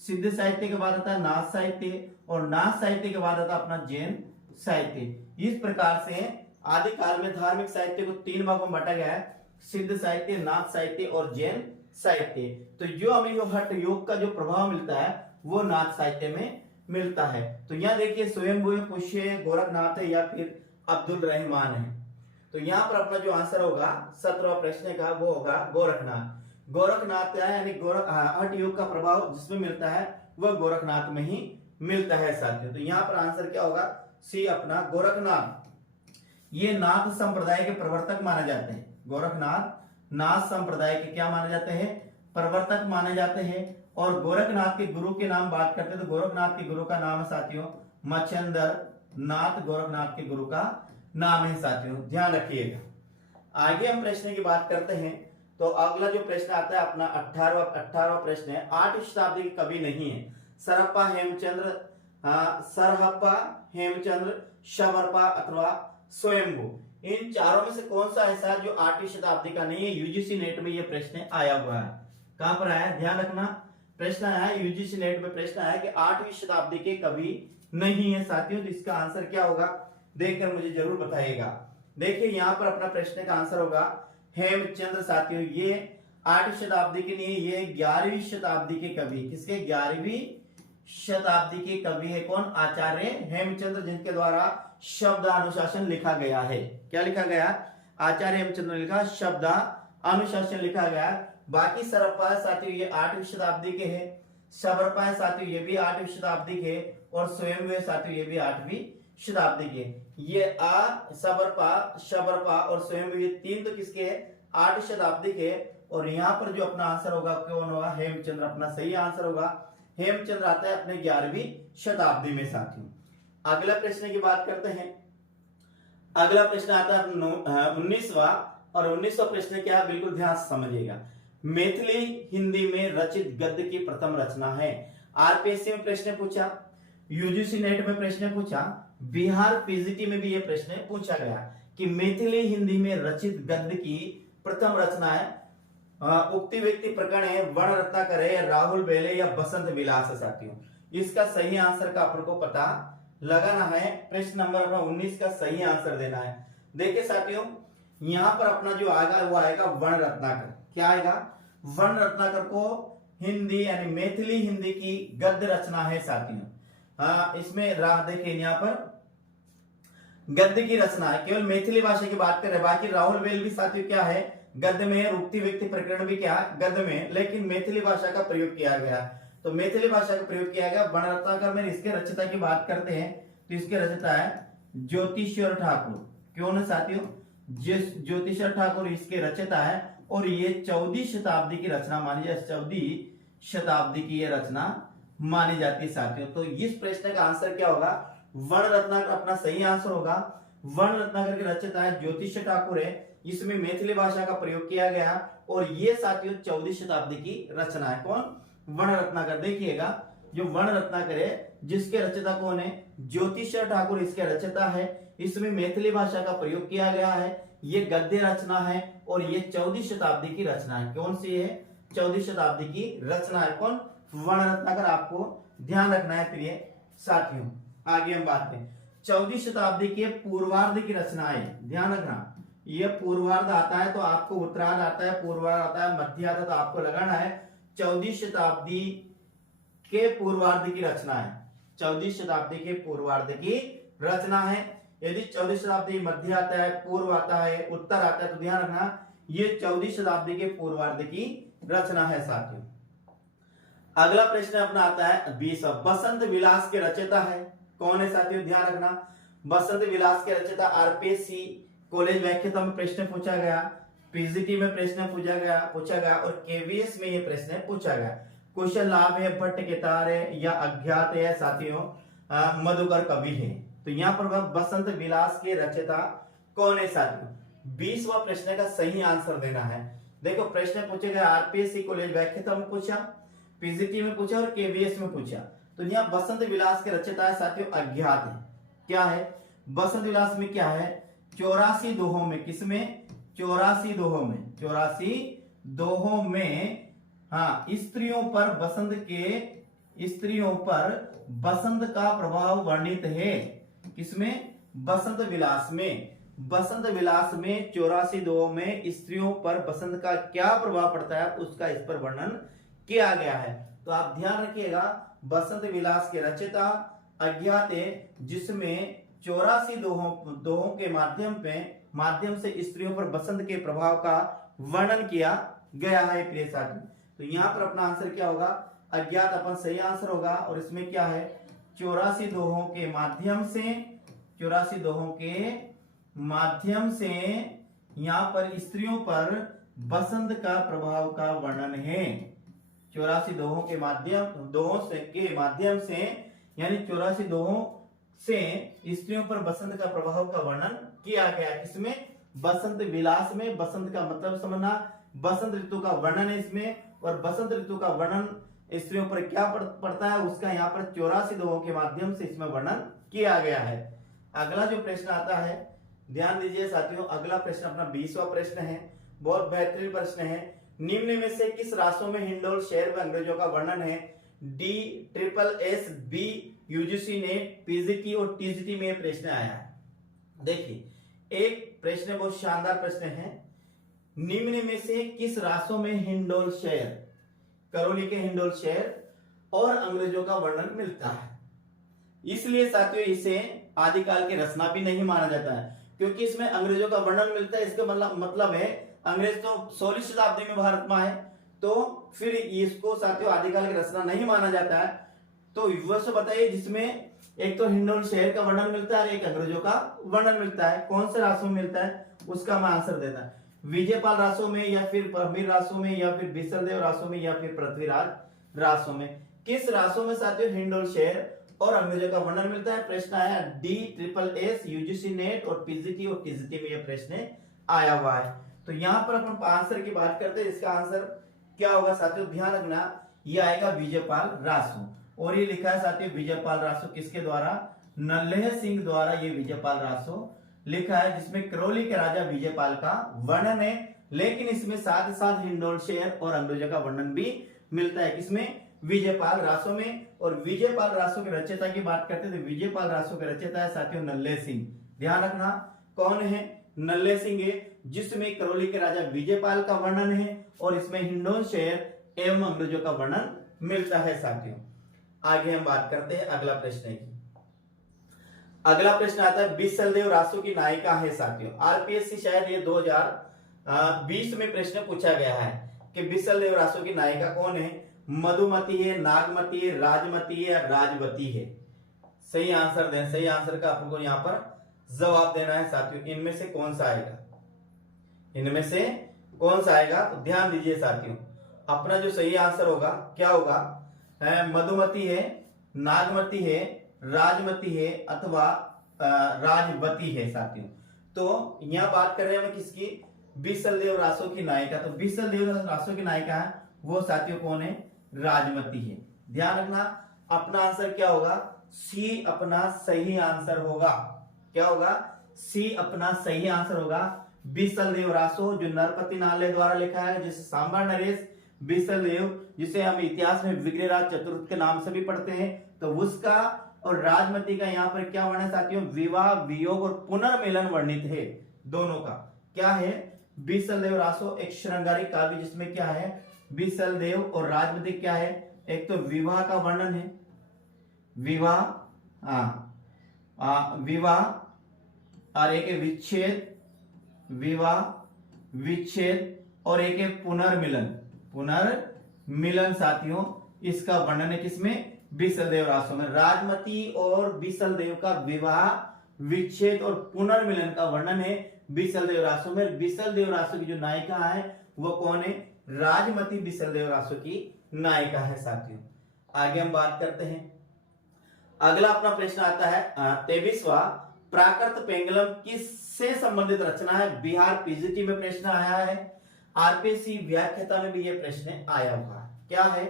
सिद्ध साहित्य के बाद आता है नाथ साहित्य, और नाथ साहित्य के बाद आता है अपना जैन साहित्य। इस प्रकार से आदिकाल में धार्मिक साहित्य को 3 भागों में बांटा गया है, सिद्ध साहित्य, नाथ साहित्य और जैन साहित्य। तो जो हमें हठ योग का जो प्रभाव मिलता है वो नाथ साहित्य में मिलता है। तो यहाँ देखिए स्वयंभू, पुष्य, गोरखनाथ है या फिर अब्दुल रहमान है। तो यहाँ पर अपना जो आंसर होगा 17वां प्रश्न का वो होगा गोरखनाथ। गोरखनाथ है यानी हठ योग का प्रभाव जिसमें मिलता है वह गोरखनाथ में ही मिलता है साथियों। तो यहाँ पर आंसर क्या होगा? सी अपना गोरखनाथ। ये नाथ संप्रदाय के प्रवर्तक माने जाते हैं। गोरखनाथ नाथ संप्रदाय के क्या माने जाते हैं? प्रवर्तक माने जाते हैं। और गोरखनाथ के गुरु के नाम बात करते हैं तो गोरखनाथ के गुरु का नाम है साथियों मच्छिंद्र नाथ। गोरखनाथ के गुरु का नाम है साथियों, ध्यान रखिएगा। आगे हम प्रश्न की बात करते हैं। तो अगला जो प्रश्न आता है अपना 18वां प्रश्न है। 8वीं शताब्दी के कवि नहीं है। सरहप्पा हेमचंद्र, शबरपा अथवा स्वयंभू। इन चारों में से कौन सा ऐसा जो 8वीं शताब्दी का नहीं है? यूजीसी नेट में यह प्रश्न आया हुआ है। कहां पर आया? ध्यान रखना। प्रश्न आया है यूजीसी नेट में, प्रश्न आया कि 8वीं शताब्दी के कवि नहीं है साथियों। तो इसका आंसर क्या होगा देखकर मुझे जरूर बताइएगा। देखिए यहाँ पर अपना प्रश्न का आंसर होगा हेमचंद्र साथियों। ये 8वीं शताब्दी के नहीं, ये 11वीं शताब्दी के कवि। किसके? 11वीं शताब्दी के कवि है कौन? आचार्य हेमचंद्र, जिनके द्वारा शब्द अनुशासन लिखा गया है। क्या लिखा गया? आचार्य हेमचंद्र ने लिखा, शब्द अनुशासन लिखा गया। बाकी सरहप्पा साथियों ये 8वीं शताब्दी के हैं। शबरपा साथियों ये भी 8वीं शताब्दी के, और स्वयंभू साथियों ये भी 8वीं शताब्दी के। ये शबरपा और स्वयंभू ये 3 तो किसके हैं? 8वीं शताब्दी के। और यहाँ पर जो अपना आंसर होगा कौन होगा? हेमचंद्र अपना सही आंसर होगा। हेमचंद्र आता है अपने 11वीं शताब्दी में साथियों। अगला प्रश्न की बात करते हैं। अगला प्रश्न आता है 19वां, और 19वां प्रश्न क्या है बिल्कुल ध्यान से समझिएगा। मैथिली हिंदी में रचित गद्य की प्रथम रचना है। आरपीएससी में प्रश्न पूछा, यूजीसी नेट में प्रश्न पूछा, बिहार पीजीटी में भी यह प्रश्न पूछा गया कि मैथिली हिंदी में रचित गद्य की प्रथम रचना है। उक्ति व्यक्ति प्रकरण है, वर्ण रत्नाकर है, राहुल बेले या बसंत विलास है साथियों। इसका सही आंसर का अपन को पता लगाना है। प्रश्न नंबर 19 का सही आंसर देना है। देखिए साथियों यहाँ पर अपना जो आएगा वो आएगा वर्ण रत्नाकर। क्या आएगा? वर्ण रत्नाकर को हिंदी यानी मैथिली हिंदी की गद्य रचना है साथियों। इसमें देखिए यहाँ पर गद्य की रचना है, केवल मैथिली भाषा की बात कर रहे हैं। बाकी राहुल बेल भी साथियों क्या है? गद्य में। उक्ति व्यक्ति प्रकरण भी क्या है? गद्य में, लेकिन मैथिली भाषा का प्रयोग किया गया। तो मैथिली भाषा का प्रयोग किया गया। वर्ण रत्नाकर में इसके रचयिता की बात करते हैं तो इसके रचयिता है ज्योतिषर ठाकुर। क्यों है साथियों? ज्योतिषर ठाकुर इसके रचयिता है, और ये 14वीं शताब्दी की रचना मानी जाती है। 14वीं शताब्दी की ये रचना मानी जाती है साथियों। तो इस प्रश्न का आंसर क्या होगा? वर्ण रत्नाकर अपना सही आंसर होगा। वर्ण रत्नाकर के रचयिता है ज्योतिष ठाकुर है। इसमें मैथिली भाषा का प्रयोग किया गया, और ये साथियों 14वीं शताब्दी की रचना है। कौन? वर्ण रत्नाकर। देखिएगा जो वर्ण रत्नाकर है जिसके रचयिता कौन है? ज्योतिष ठाकुर इसके रचयिता है। इसमें मैथिली भाषा का प्रयोग किया गया है। ये गद्य रचना है, और ये 14वीं शताब्दी की रचना है। कौन सी है? 14वीं शताब्दी की रचना है। कौन? वर्ण रत्नाकर। आपको ध्यान रखना है प्रिय साथियों। आगे हम बात करें 14वीं शताब्दी के पूर्वार्ध की रचना है। ध्यान रखना ये पूर्वार्ध आता है तो आपको उत्तरार्ध आता है, पूर्वार्ध आता है, मध्यार्ध, तो आपको लगाना है 14वीं शताब्दी के पूर्वार्ध की रचना है। 14वीं शताब्दी के पूर्वार्ध की रचना है। यदि 14वीं शताब्दी मध्य आता है, पूर्व आता है, उत्तर आता है, तो ध्यान रखना ये 14वीं शताब्दी के पूर्वार्ध की रचना है साथियों। अगला प्रश्न अपना आता है 20। बसंत विलास के रचयिता है कौन है साथियों? ध्यान रखना बसंत विलास के रचयिता आरपीएससी कॉलेज व्याख्याता में प्रश्न पूछा गया, पीजीटी में प्रश्न पूछा गया और केवीएस में ये प्रश्न पूछा गया। क्वेश्चन लाभ है, भट्ट के तार है या अज्ञात है साथियों, मधुकर कवि है। तो यहाँ पर बसंत विलास के रचयिता कौन है साथियों? 20वां प्रश्न का सही आंसर देना है। देखो प्रश्न पूछे गए आरपीएससी कॉलेज व्याख्याता में पूछा, पीजीटी में पूछा और केवीएस में पूछा। तो यहाँ बसंत विलास के रचयिता है साथियों अज्ञात है। क्या है बसंत विलास में? क्या है 84 दोहों में, किसमें? 84 दोहों में, 84 दोहों में हाँ स्त्रियों पर बसंत का प्रभाव वर्णित है। किसमें? बसंत विलास में। बसंत विलास में 84 दोहों में स्त्रियों पर बसंत का क्या प्रभाव पड़ता है उसका इस पर वर्णन किया गया है। तो आप ध्यान रखिएगा बसंत विलास के रचयिता अज्ञात है, जिसमें 84 दोहों के माध्यम से स्त्रियों पर बसंत के प्रभाव का वर्णन किया गया है प्रिय साथी। तो यहाँ पर अपना आंसर क्या होगा? अज्ञात अपन सही आंसर होगा। और इसमें क्या है 84 दोहों के माध्यम से यहाँ पर स्त्रियों पर बसंत का प्रभाव का वर्णन है। 84 दोहों के माध्यम से यानी 84 दोहों से स्त्रियों पर बसंत का प्रभाव का वर्णन किया गया। इसमें बसंत विलास में बसंत का मतलब समझना, बसंत ऋतु का वर्णन है इसमें, और बसंत ऋतु का वर्णन स्त्रियों पर क्या पड़ता है उसका यहाँ पर 84 दोहों के माध्यम से इसमें वर्णन किया गया है। अगला जो प्रश्न आता है ध्यान दीजिए साथियों, अगला प्रश्न अपना 20वां प्रश्न है, बहुत बेहतरीन प्रश्न है। निम्न में से किस रासों में हिंडोल शहर व अंग्रेजों का वर्णन है? D, triple S, B, UGC NET, PGT और टीजीटी में प्रश्न आया है। देखिए एक प्रश्न बहुत शानदार प्रश्न है। निम्न में से किस रासों में हिंडोल शहर, करौली के हिंडोल शहर और अंग्रेजों का वर्णन मिलता है? इसलिए साथियों इसे आदिकाल की रचना भी नहीं माना जाता है, क्योंकि इसमें अंग्रेजों का वर्णन मिलता है। इसका मतलब है अंग्रेज तो 16वीं शताब्दी में भारत में आए, तो फिर इसको साथियों आदिकाल की रचना नहीं माना जाता है। तो वैसे बताइए जिसमें एक तो हिंडोल शहर का वर्णन मिलता है, एक अंग्रेजों का वर्णन मिलता है, कौन से रासों में मिलता है उसका मैं आंसर देता है। विजयपाल रासों में या फिर परमवीर रासों में या फिर बिसलदेव रासों में या फिर पृथ्वीराज रासों में? किस रासों में साथियों हिंडोल शहर और अंग्रेजों का वर्णन मिलता है? प्रश्न आया D, triple S, UGC net और पीजीटी और टीजीटी में यह प्रश्न आया हुआ है। तो यहाँ पर अपन आंसर की बात करते हैं, इसका आंसर क्या होगा साथियों? ध्यान रखना ये आएगा विजयपाल रासो। और ये लिखा है साथियों विजयपाल रासो किसके द्वारा? नल्लेह सिंह द्वारा ये विजयपाल रासो लिखा है, जिसमें करौली के राजा विजयपाल का वर्णन है। लेकिन इसमें साथ ही साथ हिंडोल शहर और अंग्रेजों का वर्णन भी मिलता है। किसमें? विजयपाल रासो में। और विजयपाल रासो के रचयिता की बात करते हैं तो विजयपाल रासो के रचयिता है साथियों नल्लेह सिंह। ध्यान रखना कौन है? नल्लेह सिंह है, जिसमें करौली के राजा विजयपाल का वर्णन है और इसमें हिंडोल शहर एवं अंग्रेजों का वर्णन मिलता है साथियों। आगे हम बात करते हैं अगला प्रश्न की। अगला प्रश्न आता है बिसलदेव रासो की नायिका है साथियों। आरपीएससी शायद ये 2020 में प्रश्न पूछा गया है कि बिसलदेव रासो की नायिका कौन है? मधुमती है, नागमती है, राजमती है, राजवती है? सही आंसर दें। सही आंसर का आपको यहाँ पर जवाब देना है साथियों। इनमें से कौन सा आएगा? इनमें से कौन सा आएगा? तो ध्यान दीजिए साथियों, अपना जो सही आंसर होगा क्या होगा? मधुमती है, नागमती है, राजमती है अथवा राजवती है साथियों। तो यहाँ बात कर रहे हैं हम किसकी? बिसलदेव रासो की नायिका। तो बिसलदेव रासो की नायिका है वो साथियों कौन है? राजमती है। ध्यान रखना अपना आंसर क्या होगा? सी अपना सही आंसर होगा। क्या होगा? सी अपना सही आंसर होगा। बिसलदेव रासो जो नरपति नाले द्वारा लिखा है, जिसे सांबर नरेश बिसलदेव, जिसे हम इतिहास में विग्रहराज चतुर्थ के नाम से भी पढ़ते हैं, तो उसका और राजमती का यहाँ पर क्या वर्णन है साथियों? विवाह, वियोग और पुनर्मिलन वर्णित है दोनों का। क्या है? बीसल देव रासो एक श्रृंगारिक काव्य जिसमें क्या है? बीसल देव और राजमती क्या है? एक तो विवाह का वर्णन है, विवाह, विवाह, और एक है विच्छेद, विवाह विच्छेद, और एक है पुनर्मिलन, पुनर्मिलन साथियों। इसका वर्णन है किसमें? बीसल देव रासो में। राजमती और बीसल देव का विवाह विच्छेद और पुनर्मिलन का वर्णन है बीसल देव रासो में। बीसल देव रासो की जो नायिका है वो कौन है? राजमती बीसल देव रासो की नायिका है साथियों। आगे हम बात करते हैं। अगला अपना प्रश्न आता है 23वां, प्राकृत पेंगलम किससे संबंधित रचना है? बिहार पीजीटी में प्रश्न आया है, आरपीएससी व्याख्याता में भी यह प्रश्न आया हुआ है। क्या है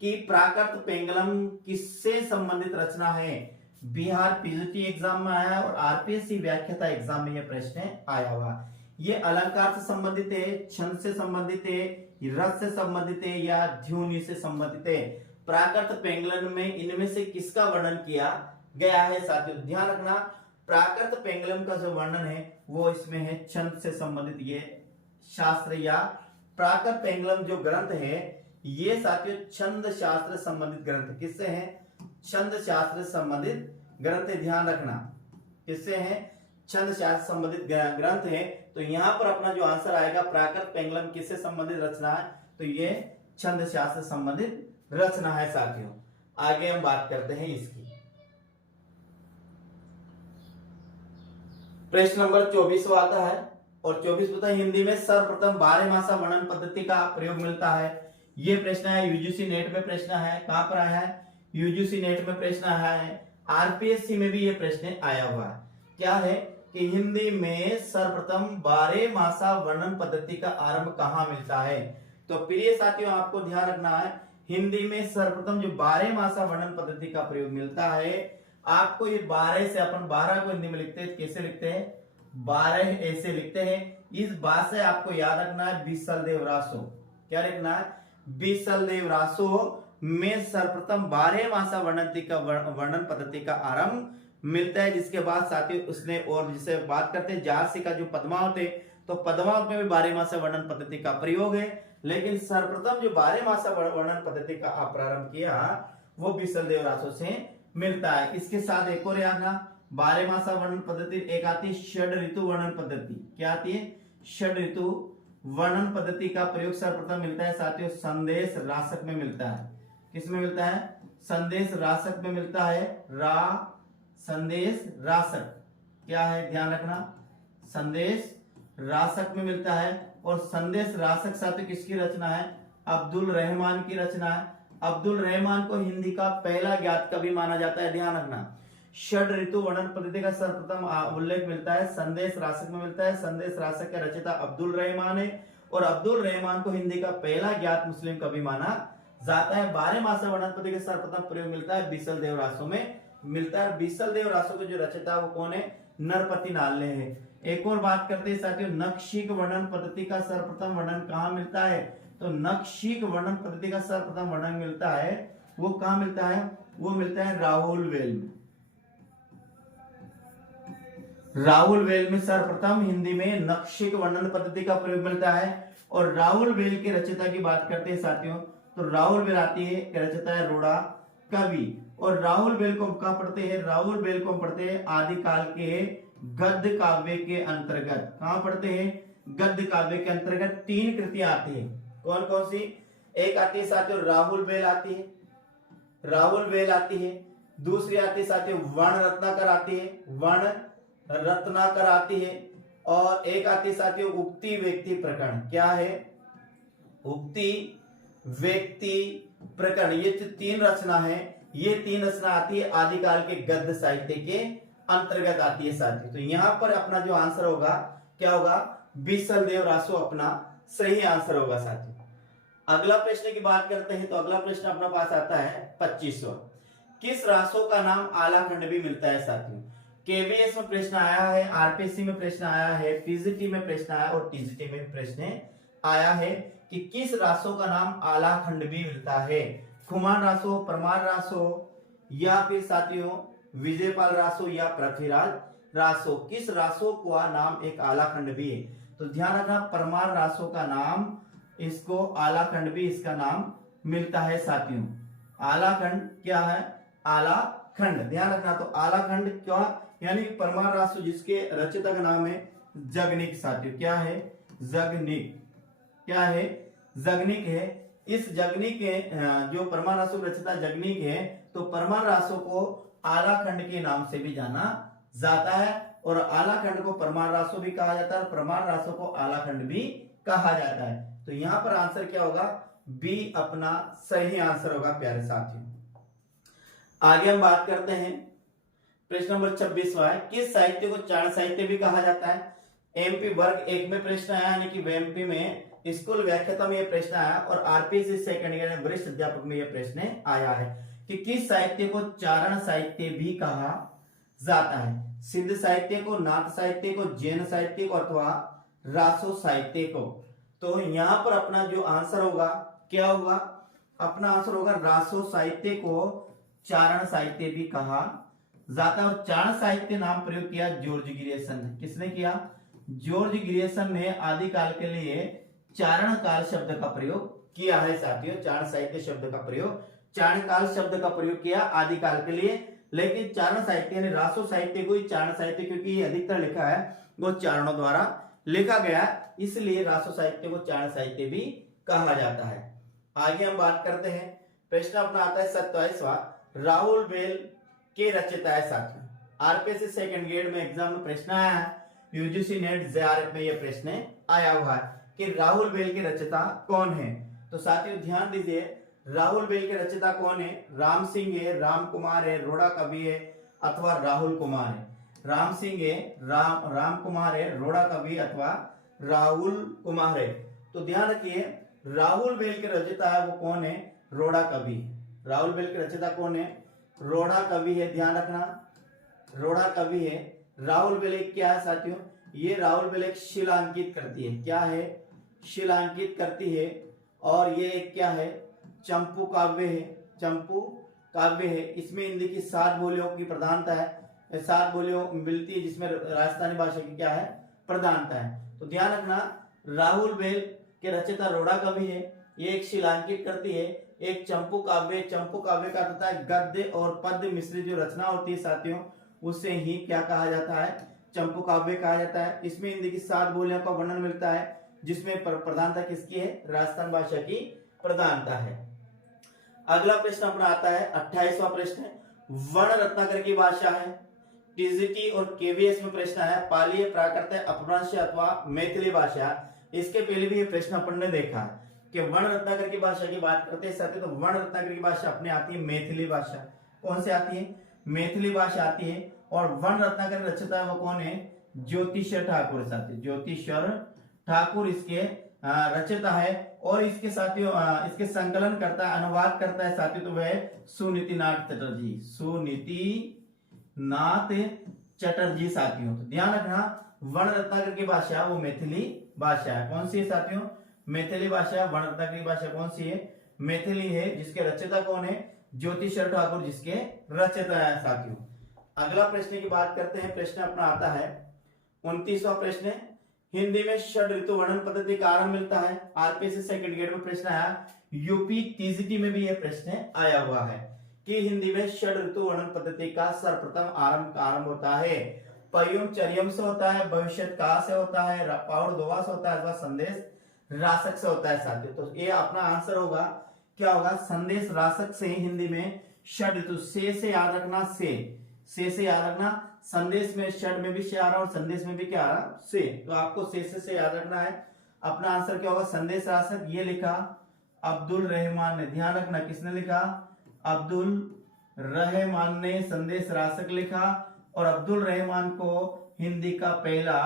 कि प्राकृत पेंगलम किससे संबंधित रचना है? बिहार पीजीटी एग्जाम में आया और आरपीएससी व्याख्याता एग्जाम में यह प्रश्न आया हुआ। ये अलंकार से संबंधित है, छंद से संबंधित है, रस से संबंधित है या ध्युनि से संबंधित है? प्राकृत पेंगलम में इनमें से किसका वर्णन किया गया है साथियों? ध्यान रखना, प्राकृत पेंगलम का जो वर्णन है वो इसमें है छंद से संबंधित ये शास्त्र, या प्राकृत पेंगलम जो ग्रंथ है ये साथियों छंद शास्त्र संबंधित ग्रंथ। किससे है? छंद शास्त्र संबंधित ग्रंथ है, ध्यान रखना। किससे है? छंद शास्त्र संबंधित ग्रंथ है। तो यहां पर अपना जो आंसर आएगा प्राकृत पेंगलम किससे संबंधित रचना है? तो ये छंद शास्त्र संबंधित रचना है साथियों। आगे हम बात करते हैं इसकी। प्रश्न नंबर 24 आता है और 24 पता है हिंदी में सर्वप्रथम बारहमासा वर्णन पद्धति का प्रयोग मिलता है। ये प्रश्न है यूजीसी नेट में प्रश्न है। कहां पर आया है? यूजीसी नेट में प्रश्न आया है, आरपीएससी में भी ये प्रश्न आया हुआ है। क्या है कि हिंदी में सर्वप्रथम बारहमासा वर्णन पद्धति का आरंभ कहां मिलता है? तो प्रिय साथियों आपको ध्यान रखना है, हिंदी में सर्वप्रथम जो बारहमासा वर्णन पद्धति का प्रयोग मिलता है, आपको ये 12 से अपन 12 को हिंदी में लिखते हैं, कैसे लिखते हैं? 12 ऐसे लिखते हैं। इस बात से आपको याद रखना है बीसल देव रासो। क्या लिखना है? बीसल देव रासो में सर्वप्रथम बारहमासा वर्णन पद्धति का आरंभ मिलता है, जिसके बाद साथियों उसने और जिसे बात करते हैं जारसी का जो पद्मावत है, तो पद्मावत में भी बारहमासा वर्णन पद्धति का प्रयोग है, लेकिन सर्वप्रथम जो बारहमासा वर्णन पद्धति का प्रारंभ किया वो बीसल देव रासो से मिलता है। इसके साथ एक और याद ना, बारहमासा वर्णन पद्धति एक आती है षड ऋतु वर्णन पद्धति। क्या आती है? षड ऋतु वर्णन पद्धति का प्रयोग सर्वप्रथम मिलता है साथियों संदेश रासक में मिलता है। किसमें मिलता है? संदेश रासक में मिलता है। संदेश रासक क्या है? ध्यान रखना, संदेश रासक में मिलता है। और संदेश रासक साथियों किसकी रचना है? अब्दुल रहमान की रचना है। अब्दुल रहमान को हिंदी का पहला ज्ञात कवि माना जाता है, ध्यान रखना। षड ऋतु वर्णन पद्धति का सर्वप्रथम उल्लेख मिलता है संदेश रासक में मिलता है। संदेश रासक के रचयिता अब्दुल रहमान है और अब्दुल रहमान को हिंदी का पहला ज्ञात मुस्लिम कवि माना जाता है। बारहमासा वर्णन पद्धति का सर्वप्रथम प्रयोग मिलता है बीसल देव रासो में मिलता है। बीसल देव रासो के जो रचयिता वो कौन है? नरपति नाले है। एक और बात करते हैं साथियों नखशिक वर्णन पद्धति का सर्वप्रथम वर्णन कहां मिलता है? तो नखशिक वर्णन पद्धति का सर्वप्रथम वर्णन मिलता है, वो कहां मिलता है? वो मिलता है राहुल वेल में। राहुल वेल में सर्वप्रथम हिंदी में नखशिक वर्णन पद्धति का प्रयोग मिलता है। और राहुल वेल के रचयिता की बात करते हैं साथियों, तो राहुल वेल आती है, रचयिता है रोड़ा कवि। और राहुल वेल को कहां पढ़ते हैं? राहुल वेल को पढ़ते हैं आदिकाल के गद्य काव्य के अंतर्गत। कहां पढ़ते हैं? गद्य काव्य के अंतर्गत 3 कृतियां आती है। कौन कौन सी? एक आती है साथियों राहुल वेल आती है, राहुल वेल आती है। दूसरी आती है साथियों वर्ण रत्नाकर आती है, वर्ण रत्नाकर आती है। और एक आती है साथियों उक्ति व्यक्ति प्रकरण। क्या है? उक्ति व्यक्ति प्रकरण। ये जो 3 रचना है, ये 3 रचना आती है आदिकाल के गद्य साहित्य के अंतर्गत आती है साथियों। तो यहां पर अपना जो आंसर होगा क्या होगा? बीसल देव रासो अपना सही आंसर होगा साथियों। अगला प्रश्न की बात करते हैं तो अगला प्रश्न अपना पास आता है 25वां। किस रासो का नाम आलाखंड भी मिलता है साथियों? केवीएस में प्रश्न आया है, आरपीएससी में प्रश्न आया है, पीजीटी में प्रश्न आया और टीजीटी में प्रश्न आया है कि किस रासो का नाम आलाखंड भी मिलता है? खुमान रासो, परमार रासो या फिर साथियों विजयपाल रासो या पृथ्वीराज रासो। किस रासो का नाम एक आलाखंड भी है? तो ध्यान रखना परमार रासों का नाम, इसको आलाखंड भी इसका नाम मिलता है साथियों। आलाखंड क्या है? आलाखंड। ध्यान रखना, तो आलाखंड क्या, यानी परमार रासो जिसके रचयिता का नाम है जगनिक साथियों। क्या है? जगनिक। क्या है? जगनिक है। इस जगनिक के जो परमार रासो के रचयिता जगनिक है, तो परमार रासो को आलाखंड के नाम से भी जाना जाता है, और आलाखंड को परमार रासो भी कहा जाता है और परमार रासो को आलाखंड भी कहा जाता है। तो यहां पर आंसर क्या होगा? बी अपना सही आंसर होगा प्यारे साथियों। आगे हम बात करते हैं, प्रश्न नंबर 26वां है, किस साहित्य को चारण साहित्य भी कहा जाता है? एमपी वर्ग 1 में प्रश्न आया, यानी कि एमपी में स्कूल व्याख्याता में यह प्रश्न आया, और आरपीएससी सेकंड ईयर में वरिष्ठ अध्यापक में यह प्रश्न आया है कि किस साहित्य को चारण साहित्य भी कहा जाता है? सिद्ध साहित्य को, नाथ साहित्य को, जैन साहित्य को, अथवा रासो साहित्य को? तो यहां पर अपना जो आंसर होगा क्या होगा? अपना आंसर होगा रासो साहित्य को चारण साहित्य भी कहा जाता है। और चारण साहित्य नाम प्रयोग किया जॉर्ज ग्रियर्सन ने। किसने किया? जॉर्ज ग्रियर्सन ने आदिकाल के लिए चारण काल शब्द का प्रयोग किया है साथियों। चारण साहित्य शब्द का प्रयोग, चारण काल शब्द का प्रयोग किया आदिकाल के लिए, लेकिन चारण साहित्य यानी रासो साहित्य को ही चारण साहित्य, क्योंकि ये अधिकतर लिखा है वो चारणों द्वारा लिखा गया, इसलिए रासो साहित्य को चारण साहित्य भी कहा जाता है। आगे हम बात करते हैं, प्रश्न अपना आता है 27वां, राहुल बेल के रचयिता है साथियों। आरपीएससी सेकंड ग्रेड में एग्जाम में प्रश्न आया है, यूजीसी नेट जेआरएफ में यह प्रश्न आया हुआ है कि राहुल बेल के रचयिता कौन है। तो साथियों ध्यान दीजिए, राहुल बेल के रचयिता कौन है? राम सिंह है, राम कुमार है, रोड़ा कवि है, अथवा राहुल कुमार है। राम सिंह है, राम कुमार है, रोड़ा कवि अथवा राहुल कुमार है। तो ध्यान रखिए, राहुल बेल के रचयिता है वो कौन है? रोड़ा कवि। राहुल बेल के रचयिता कौन है? रोड़ा कवि है। ध्यान रखना, रोड़ा कवि है। राहुल बेल एक क्या है साथियों? ये राहुल बेल एक शिलांकित करती है। क्या है? शिलांकित करती है। और ये एक क्या है? चंपू काव्य है। चंपू काव्य है। इसमें हिंदी की 7 बोलियों की प्रधानता है, 7 बोलियों मिलती है, जिसमें राजस्थानी भाषा की क्या है? प्रधानता है। तो ध्यान रखना, राहुल बेल के रचयिता रोड़ा कवि है, ये एक शिलांकित करती है, एक चंपू काव्य। चंपू काव्य का अर्थ है गद्य और पद्य मिश्रित जो रचना होती है साथियों, उसे ही क्या कहा जाता है? चंपू काव्य कहा जाता है। इसमें हिंदी की 7 बोलियों का वर्णन मिलता है, जिसमें प्रधानता किसकी है? राजस्थान भाषा की प्रधानता है। अगला प्रश्न अपना आता है 28वां प्रश्न, वर्ण रत्नाकर की भाषा है। टीजीटी और केवीएस में प्रश्न है, पाली, प्राकृत, अपभ्रंश अथवा मैथिली भाषा। इसके पहले भी ये प्रश्न अपन ने देखा है कि वर्ण रत्नाकर की भाषा की बात करते हैं साथियों, तो वर्ण रत्नाकर की भाषा अपने आती है मैथिली भाषा। कौन से आती है? मैथिली भाषा आती है। और वर्ण रत्नाकर रचयिता है वो कौन है? ज्योतिषर ठाकुर साथी। ज्योतिषर ठाकुर इसके रचयिता है। और इसके साथियों इसके संकलन करता है, अनुवाद करता है साथियों, तो वह सुनीतिनाथ चटर्जी। सुनीतिनाथ चटर्जी साथियों। तो ध्यान रखना, वर्ण रत्नाकर की भाषा वो मैथिली भाषा है। कौन सी है साथियों? मैथिली भाषा। वर्ण रत्नाकर की भाषा कौन सी है? मैथिली है। जिसके रचयिता कौन है? ज्योतिषर ठाकुर जिसके रचयिता है साथियों। अगला प्रश्न की बात करते हैं, प्रश्न अपना आता है 29वां प्रश्न, हिंदी में षड ऋतु वर्णन पद्धति का आरंभ मिलता है। आरपीएससी सेकंड ग्रेड में प्रश्न आया, यूपी टीजीटी में भी यह प्रश्न आया हुआ है कि हिंदी में षड ऋतु वर्णन पद्धति का सर्वप्रथम आरंभ होता है। पयुम चर्यम से होता है, भविष्यत काल से होता है, पाउड़ दोहा से होता है, अथवा संदेश रासक से होता है साथियों। तो ये अपना आंसर होगा, क्या होगा? संदेश रासक से हिंदी में षड ऋतु। से याद रखना, से याद रखना। संदेश में षड में भी से आ रहा और संदेश में भी क्या आ रहा? से। तो आपको से याद रखना है। अपना आंसर क्या होगा? संदेश रासक। ये लिखा अब्दुल रहमान ने। ध्यान रखना, किसने लिखा? अब्दुल रहमान ने संदेश रासक लिखा। और अब्दुल रहमान को हिंदी का पहला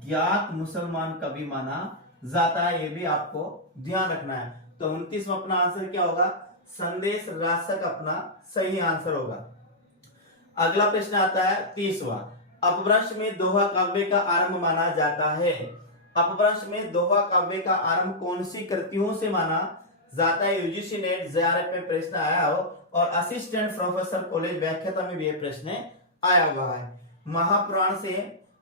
ज्ञात मुसलमान कवि माना जाता है, ये भी आपको ध्यान रखना है। तो 29वां अपना आंसर क्या होगा? संदेश रासक अपना सही आंसर होगा। अगला प्रश्न आता है 30वां, अपभ्रंश में दोहा काव्य का आरंभ माना जाता है। अपभ्रंश में दोहा काव्य का आरंभ कौन सी कृतियों से माना जाता है? यूजीसी नेट जेआरएफ में प्रश्न आया हो और असिस्टेंट प्रोफेसर कॉलेज व्याख्याता में भी यह प्रश्न आया हुआ है। महापुराण से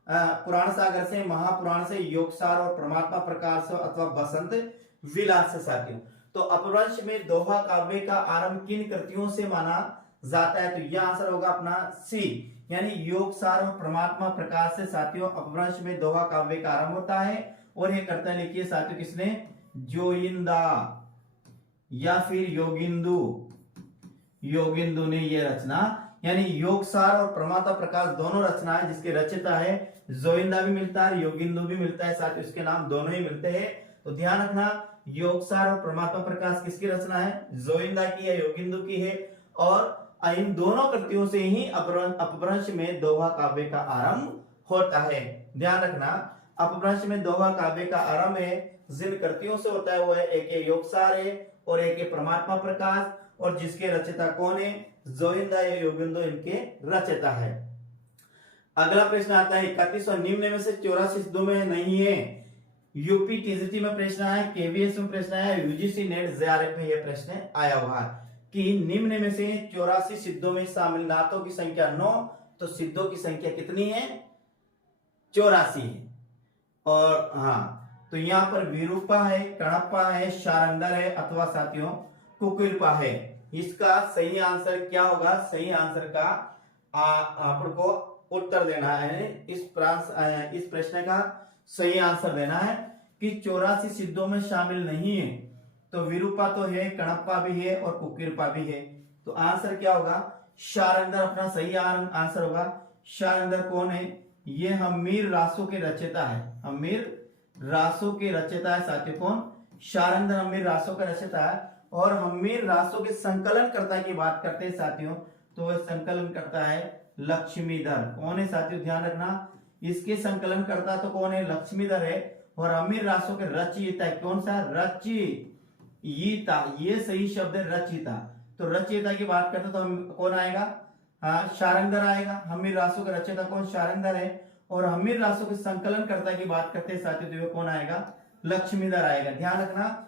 पुराण सागर से, महापुराण से, योगसार और परमात्मा प्रकाश से अथवा बसंत विलास से साथियों। तो अपभ्रंश में दोहा काव्य का आरंभ किन कृतियों से माना जाता है? तो यह आंसर होगा अपना सी, यानी योगसार और परमात्मा प्रकाश से साथियों अपभ्रंश में दोहा काव्य का आरंभ होता है। और ये कर्ता लिखिए साथियों किसने? जोइंदा या फिर योगिंदु ने ये रचना, यानी योगसार और परमात्मा प्रकाश दोनों रचना है जिसके रचयिता है जोइंदा भी मिलता है, योगिंदु भी मिलता है साथियों, इसके नाम दोनों ही मिलते हैं। तो ध्यान रखना योगसार और परमात्मा प्रकाश किसकी रचना है? जोइंदा की है, योगिंदु की है। और इन दोनों कृतियों से ही अपभ्रंश में दोहा काव्य का आरंभ होता है। ध्यान रखना अपभ्रंश में दोहा काव्य का आरंभ है जिन कृतियों से होता है वो है एक योगसार है और एक परमात्मा प्रकाश, और जिसके रचयिता कौन है? जोइंदा या योगिंदु इनके रचयिता है। अगला प्रश्न आता है 31 और निम्न में से 84 सिद्धों में नहीं है। यूपी टीजीटी में प्रश्न आया, केवीएस में प्रश्न आया, यूजीसी नेट जेआरएफ में यह प्रश्न आया हुआ है कि निम्न में से 84 सिद्धों में शामिल नातों की संख्या 9, तो सिद्धों की संख्या कितनी है? 84 है। और हाँ, तो यहाँ पर विरूपा है, कणप्पा है, शारंगर है अथवा साथियों कुकिलपा है। इसका सही आंसर क्या होगा? सही आंसर का आपको उत्तर देना है। इस प्रश्न का सही आंसर देना है कि 84 सिद्धों में शामिल नहीं है। तो विरूपा तो है, कणप्पा भी है और कुकिलपा भी है। तो आंसर क्या होगा? शारंगर अपना सही आंसर होगा। शारंगर कौन है? ये हम्मीर रासो के रचयिता है। हम्मीर रासो के रचयिता है साथियों कौन? शारंगर हम्मीर रासो का रचयिता है। और हम्मीर रासो के संकलनकर्ता की बात करते हैं साथियों, तो वह संकलन करता है लक्ष्मीधर। कौन है साथियों? ध्यान रखना इसके संकलनकर्ता तो कौन है? लक्ष्मीधर है। और हम्मीर रासो के रचयिता कौन सा? रचयिता, ये सही शब्द है रचयिता। तो रचयिता की बात करते तो कौन आएगा? शारंगर आएगा। हम्मीर रासो का रचयिता कौन? शारंगर है। और हम्मीर रासो के संकलनकर्ता की बात करते हैं साथियों तो कौन आएगा? लक्ष्मीधर आएगा। ध्यान रखना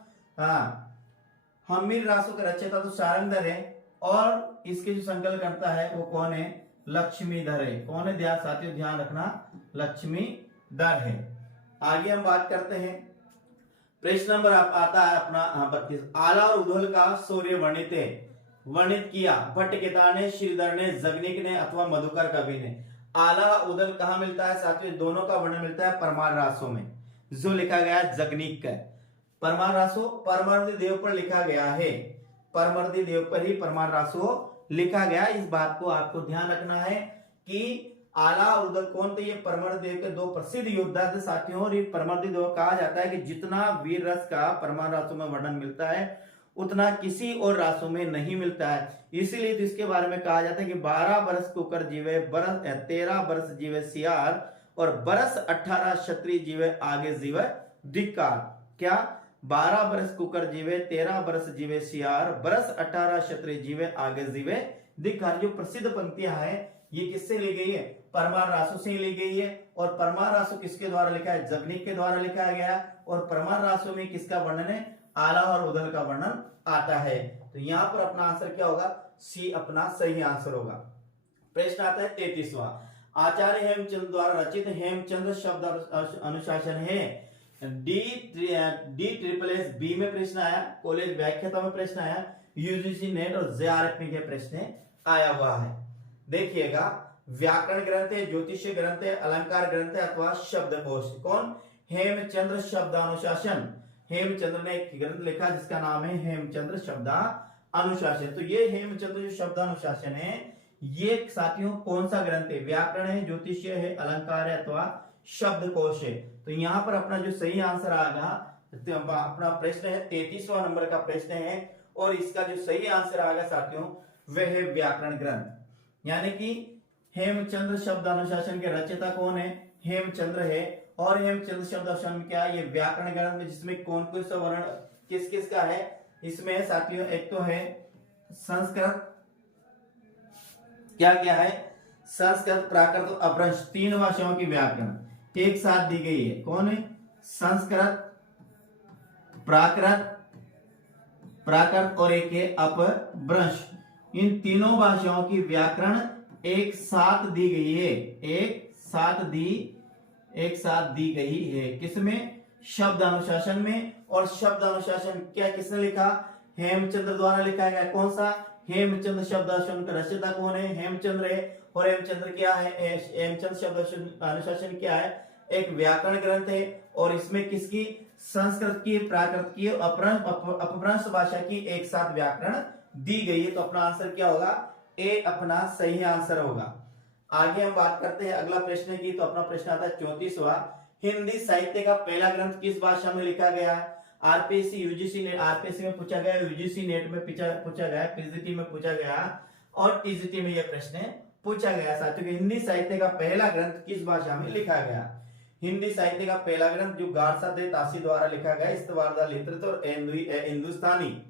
हम्मीर रासो का रचयिता तो शारंगर है और इसके जो संकलनकर्ता है वो कौन है? लक्ष्मीधर है। कौन है? ध्यान साथियों ध्यान रखना लक्ष्मीधर है। आगे हम बात करते हैं। प्रश्न नंबर आता है अपना 32। आला और उधोल का शौर्य वर्णित किया भट्टकेता ने, श्रीधर ने, जगनिक ने अथवा मधुकर कवि ने। आला उदल कहाँ मिलता है साथियों? दोनों का वर्णन मिलता है परमार रासों में, जो लिखा गया है जगनिक का। परमार रासो परमर्दी देव पर लिखा गया है, परमर्दी देव पर ही परमार रासो लिखा गया। इस बात को आपको ध्यान रखना है कि आला और उदल कौन थे? ये परमर्दी देव के दो प्रसिद्ध योद्धा थे साथियों। और ये परमर्दी देव कहा जाता है कि जितना वीर रस का परमार रासों में वर्णन मिलता है उतना किसी और रासों में नहीं मिलता है। इसीलिए तो इसके बारे में कहा जाता है कि 12 बरस कुकर जीवे, 13 बरस जीवे सियार और बरस 18 क्षत्रिय जीवे आगे जीवे धिक्कार। क्या? 12 बरस कुकर जीवे, 13 बरस जीवे सियार, बरस 18 क्षत्रिय जीवे आगे जीवे धिक्कार। जो प्रसिद्ध पंक्तियां हैं ये किससे ली गई है? परमार रासो से ही ली गई है। और परमार रासो किसके द्वारा लिखा है? जगनिक के द्वारा लिखा गया। और परमार रासो में किसका वर्णन है? आला और उदल का वर्णन आता है। तो यहाँ पर अपना आंसर क्या होगा? सी अपना सही आंसर होगा। प्रश्न आता है 33वां। आचार्य हेमचंद्र द्वारा रचित हेमचंद्र शब्द अनुशासन है। D-SSS बी में प्रश्न आया, कॉलेज व्याख्याता में प्रश्न आया, यूजीसी नेट और जेआरएफ में प्रश्न आया हुआ है। देखिएगा व्याकरण ग्रंथ है, ज्योतिषीय ग्रंथ है, अलंकार ग्रंथ है अथवा शब्दकोश। कौन? हेमचंद्र शब्दानुशासन। हेमचंद्र ने एक ग्रंथ लिखा जिसका नाम है हेमचंद्र शब्दानुशासन। तो ये हेमचंद्र जो शब्दानुशासन है ये साथियों कौन सा ग्रंथ है? व्याकरण है, ज्योतिषीय है, अलंकार है अथवा शब्दकोश है। तो यहाँ पर अपना जो सही आंसर आएगा, अपना प्रश्न है 33वां नंबर का प्रश्न है और इसका जो सही आंसर आएगा साथियों वह है व्याकरण ग्रंथ। यानी कि हेमचंद्र शब्दानुशासन के रचयिता कौन है? हेमचंद्र है। और हेमचंद्र शब्दानुशासन में क्या है? ये व्याकरण ग्रंथ में जिसमें कौन कौन सा वर्ण किस किस का है? इसमें साथियों एक तो है संस्कृत, क्या क्या है? संस्कृत, प्राकृत और अपभ्रंश, 3 भाषाओं की व्याकरण एक साथ दी गई है। कौन है? संस्कृत, प्राकृत और एक है अपभ्रंश। इन तीनों भाषाओं की व्याकरण एक साथ दी गई है, एक साथ दी एक साथ दी गई है। किसमें? शब्द अनुशासन में। और शब्द अनुशासन क्या किसने लिखा? हेमचंद्र द्वारा लिखा गया। कौन सा? हेमचंद्र शब्द अनुशासन का रचयिता कौन है? हेमचंद्र है। और हेमचंद्र क्या है? हेमचंद्र शब्द अनुशासन क्या है? एक व्याकरण ग्रंथ है। और इसमें किसकी? संस्कृत की, प्राकृत की, अपभ्रंश भाषा की एक साथ व्याकरण दी गई है। तो अपना आंसर क्या होगा? ए अपना सही आंसर होगा। आगे हम बात करते हैं अगला प्रश्न की। तो अपना प्रश्न आता है 34वां। हिंदी साहित्य का पहला ग्रंथ किस भाषा में लिखा गया है? आरपीएससी यूजीसी ने आरपीएससी में पूछा गया, यूजीसी नेट में पूछा गया, पीजीटी में पूछा गया और टीजीटी में यह प्रश्न पूछा गया साथियों कि हिंदी साहित्य का पहला ग्रंथ किस भाषा में लिखा गया? हिंदी साहित्य का पहला ग्रंथ जो गारसादे तासी द्वारा लिखा गया, इस्तवारदा लिटरेचर और हिंदुस्तानी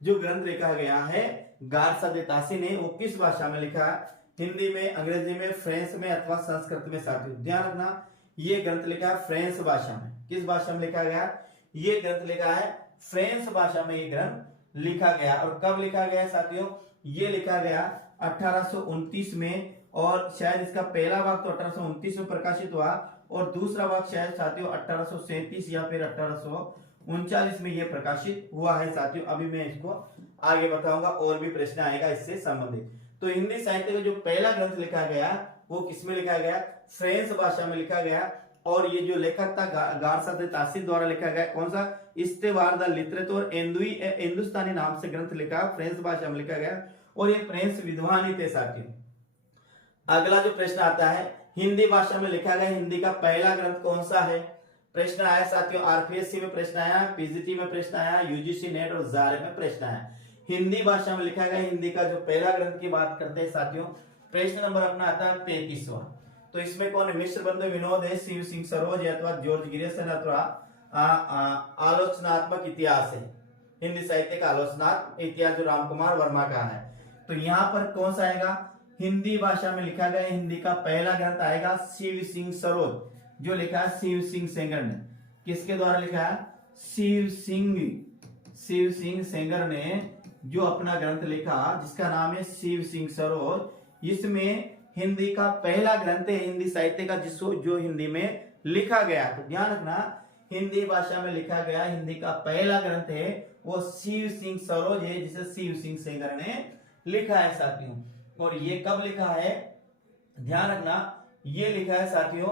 जो ग्रंथ लिखा गया है गारसादे तासी ने, वो किस भाषा में लिखा है? हिंदी में, अंग्रेजी में, फ्रेंच में अथवा संस्कृत में साथियों? ध्यान रखना, ये ग्रंथ लिखा है फ्रेंच भाषा में। किस भाषा में लिखा गया? ये ग्रंथ लिखा है फ्रेंच भाषा में। ये ग्रंथ लिखा गया और कब लिखा गया साथियों? ये लिखा गया 1829 में। और शायद इसका पहला भाग तो 1829 में प्रकाशित हुआ और दूसरा भाग शायद साथियों 1837 या फिर 1839 में ये प्रकाशित हुआ है साथियों। अभी मैं इसको आगे बताऊंगा और भी प्रश्न आएगा इससे संबंधित। तो हिंदी साहित्य का जो पहला ग्रंथ लिखा गया वो किसमें लिखा गया? फ्रेंच भाषा में लिखा गया। और ये जो लेखक था गारसादे तासी द्वारा लिखा गया। कौन सा? इस्तेवारदा लिटरेचर और हिंदुस्तानी नाम से ग्रंथ लिखा, फ्रेंच भाषा में लिखा गया और ये फ्रेंच विद्वान ही थे साथियों। अगला जो प्रश्न आता है, हिंदी भाषा में लिखा गया हिंदी का पहला ग्रंथ कौन सा है? प्रश्न आया साथियों, आरपीएससी में प्रश्न आया, पीजीटी में प्रश्न आया, यूजीसी नेट और जार में प्रश्न आया। हिंदी भाषा में लिखा गया हिंदी का जो पहला ग्रंथ की बात करते हैं साथियों, प्रश्न नंबर अपना आता है 35वां। तो इसमें कौन है? मिश्र बंधु विनोद है, शिव सिंह सरोज है अथवा जॉर्ज गिरिसन अथवा आलोचनात्मक इतिहास है। हिंदी साहित्य का आलोचनात्मक इतिहास जो रामकुमार वर्मा का है। तो यहाँ पर कौन सा आएगा? हिंदी भाषा में लिखा गया हिंदी का पहला ग्रंथ आएगा शिव सिंह सरोज, जो लिखा है शिव सिंह सेंगर ने। किसके द्वारा लिखा है? शिव सिंह सेंगर ने जो अपना ग्रंथ लिखा जिसका नाम है शिव सिंह सरोज। इसमें हिंदी का पहला ग्रंथ है हिंदी साहित्य का जिसको जो हिंदी में लिखा गया। तो ध्यान रखना, हिंदी भाषा में लिखा गया हिंदी का पहला ग्रंथ है वो शिव सिंह सरोज है, जिसे शिव सिंह सेंगर ने लिखा है साथियों। और ये कब लिखा है? ध्यान रखना, ये लिखा है साथियों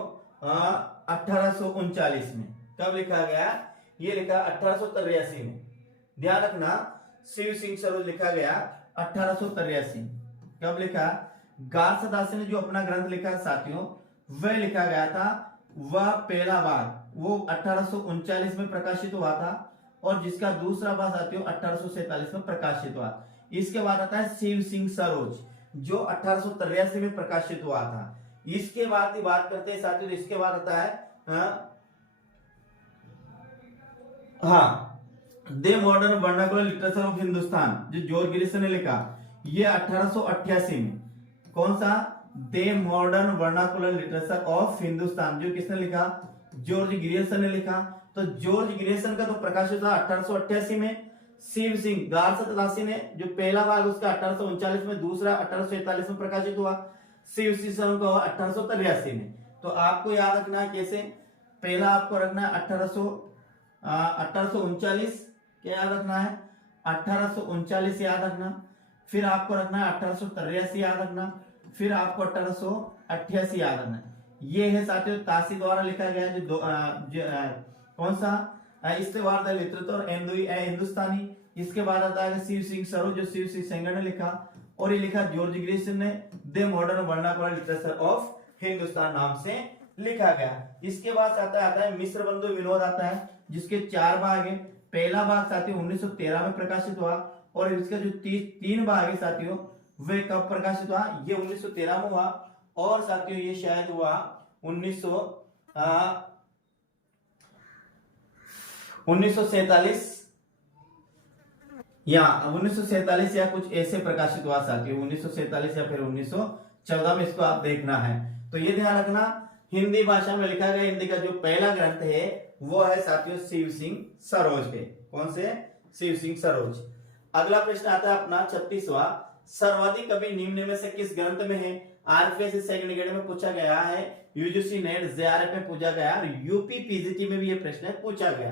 1839 में। कब लिखा गया? ये लिखा 1883 में। ध्यान रखना, शिव सिंह सरोज लिखा गया 1883। कब लिखा? गारसादासी ने जो अपना ग्रंथ लिखा साथियों वह लिखा गया था, वह पहला भाग वो 1839 में प्रकाशित हुआ था और जिसका दूसरा भाग साथियों 1847 में प्रकाशित हुआ। इसके बाद आता है शिव सिंह सरोज जो 1883 में प्रकाशित हुआ था। इसके बाद की बात करते हैं साथियों, इसके बाद आता है the modern vernacular literature of Hindustan जो जॉर्ज गिरिसन ने लिखा, ये 1888 में। कौन सा? The modern vernacular literature of Hindustan जो किसने लिखा? जॉर्ज गिरिसन ने लिखा। तो जॉर्ज गिरिसन का तो प्रकाशित हुआ 1888 में। शिव सिंह गारसादासी ने जो पहला भाग उसका 1839 में, दूसरा 1847 में प्रकाशित हुआ। शिव सिंह सरोज का हुआ 1883 में। तो आपको याद रखना है कैसे? पहला आपको रखना है 1839 क्या याद रखना है? 1839 याद रखना। फिर आपको रखना है 1883 याद रखना। फिर आपको 1888 याद रखना। ये है साथियों तासी द्वारा लिखा गया जो कौन सा? इस्तेवारदा लिटरेचर और हिंदुस्तानी। इसके बाद आता है शिव सिंह सरोज जो शिव सिंह सेंगर ने लिखा और ये लिखा जॉर्ज गिरिसन ने the modern vernacular literature of Hindustan नाम से लिखा गया। इसके बाद आता है मिश्र बंधु विनोद आता है जिसके 4 भाग है। पहला भाग साथियों 1913 में प्रकाशित हुआ और इसका जो 3 भाग है साथियों वे कब प्रकाशित हुआ? ये 1913 में हुआ और साथियों ये शायद हुआ 1947 या 1947 या कुछ ऐसे प्रकाशित हुआ साथियों। 1947 या फिर 1914 में इसको आप देखना है। तो ये ध्यान रखना, हिंदी भाषा में लिखा गया हिंदी का जो पहला ग्रंथ है वो है साथियों शिव सिंह सरोज के। कौन से? शिव सिंह सरोज। अगला प्रश्न आता है अपना 36वां। सर्वाधिक कवि निम्न में से किस ग्रंथ में है? आरपीएससी सेकंड ग्रेड में पूछा गया है, यूजीसी नेट जेआरएफ में पूछा गया, यूपी पीजीटी में भी ये प्रश्न पूछा गया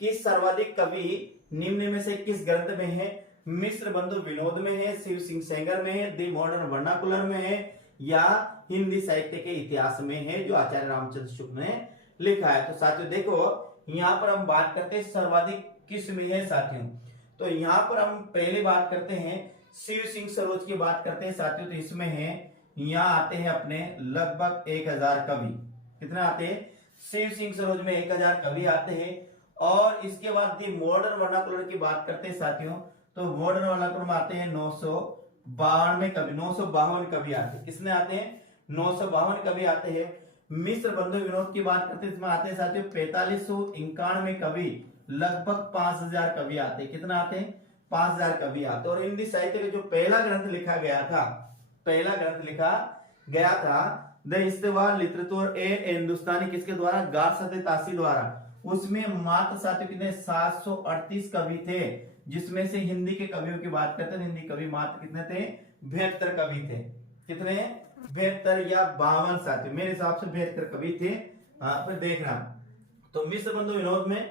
कि सर्वाधिक कवि निम्न में से किस ग्रंथ में है? मिश्र बंधु विनोद में है, शिव सिंह सेंगर में है, दी मॉडर्न वर्नाकुलर में है, या हिंदी साहित्य के इतिहास में है जो आचार्य रामचंद्र शुक्ल ने लिखा है। तो साथियों देखो यहाँ पर हम बात करते हैं सर्वाधिक किस में है साथियों, तो यहाँ पर हम पहले बात करते हैं शिव सिंह सरोज की बात करते हैं साथियों। तो इसमें है, यहाँ आते हैं अपने लगभग 1000 कवि। कितने आते हैं? शिव सिंह सरोज में 1000 कवि आते हैं। और इसके बाद दी मॉडर्न वर्नाकुलर की बात करते हैं साथियों, तो मॉडर्न वर्नाकुलर में आते हैं 952 कवि, 952 कवि आते हैं। किसने आते हैं? 952 कवि आते हैं। मिश्र बंधु विनोद की बात करते हैं, इसमें आते हैं साथियों 4591 कवि, लगभग 5000 कवि आते हैं। कितना आते हैं? 5000 कवि आते हैं। और हिंदी साहित्य का जो पहला ग्रंथ लिखा गया था, पहला ग्रंथ लिखा गया था द इस्तेवाल लिटरेचर ए हिंदुस्तानी, किसके द्वारा? गारसते तासी द्वारा। उसमें मात्र साथियों कितने? 738 कवि थे, जिसमें से हिंदी के कवियों की बात करते हैं, हिंदी कवि मात्र कितने थे? 72 कवि थे। कितने? 72 या 52 साथियों, मेरे हिसाब से 72 कवि थे। फिर देखना, तो मिश्र बंधु विनोद में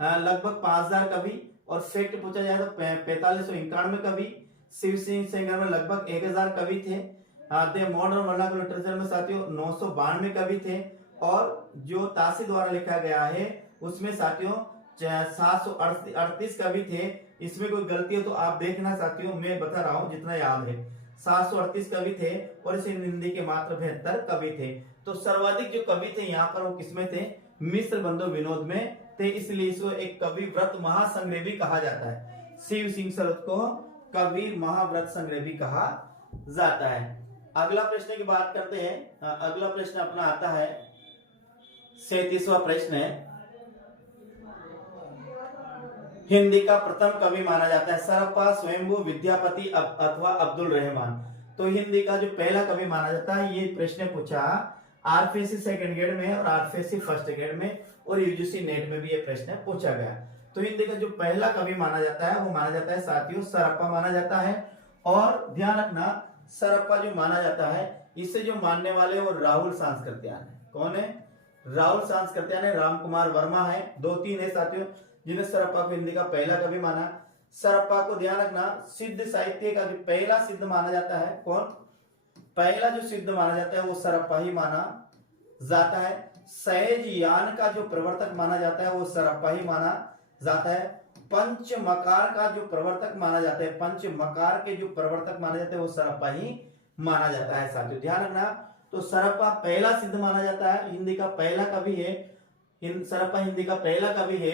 लगभग 5000 कवि, और फैक्ट पूछा जाए तो 4591 कवि। शिव सिंह सेंगर में लगभग 1000 कवि थे। मॉडर्न वर्नाकुलर लिटरेचर में साथियों 992 कवि थे। और जो तासी द्वारा लिखा गया है उसमें साथियों 738 कवि थे। इसमें कोई गलती हो तो आप देखना साथियों, मैं बता रहा हूं जितना याद है। 738 कवि थे और इसे हिंदी के मात्र 72 कवि थे। तो सर्वाधिक जो कवि थे यहाँ पर वो किसमें थे? मिश्र बंधु विनोद में थे, इसलिए इसको एक कवि व्रत महासंग्रह भी कहा जाता है। शिव सिंह सरोज को कवि महाव्रत संग्रह भी कहा जाता है। अगला प्रश्न की बात करते हैं। अगला प्रश्न अपना आता है 37वां प्रश्न है, हिंदी का प्रथम कवि माना जाता है सरप्पा, स्वयंभू, विद्यापति अथवा अब्दुल रहमान। तो हिंदी का जो पहला कवि माना जाता है, ये प्रश्न पूछा आरपीएससी सेकंड ग्रेड में और आरपीएससी फर्स्ट ग्रेड में, और यूजीसी नेट में भी ये प्रश्न पूछा गया। तो हिंदी का जो पहला कवि माना जाता है वो माना जाता है साथियों सरप्पा माना जाता है। और ध्यान रखना, सरप्पा जो माना जाता है इसे जो मानने वाले वो राहुल सांस्कृत्यायन है। कौन है? राहुल सांस्कृत्यायन है, राम कुमार वर्मा है, 2-3 है साथियों जिन्हें सरप्पा को हिंदी का पहला कवि माना। सरप्पा को ध्यान रखना सिद्ध साहित्य का जो पहला सिद्ध माना जाता है, कौन? पहला जो सिद्ध माना जाता है वो सरप्पा ही माना जाता है। सहज यान का जो प्रवर्तक माना जाता है वो सरप्पा ही माना जाता है। पंच मकार का जो प्रवर्तक माना जाता है, पंच मकार के जो प्रवर्तक माने जाते हैं वो सरप्पा ही माना जाता है साथियों, ध्यान रखना। तो सरप्पा पहला सिद्ध माना जाता है, हिंदी का पहला कवि है। सरप्पा हिंदी का पहला कवि है,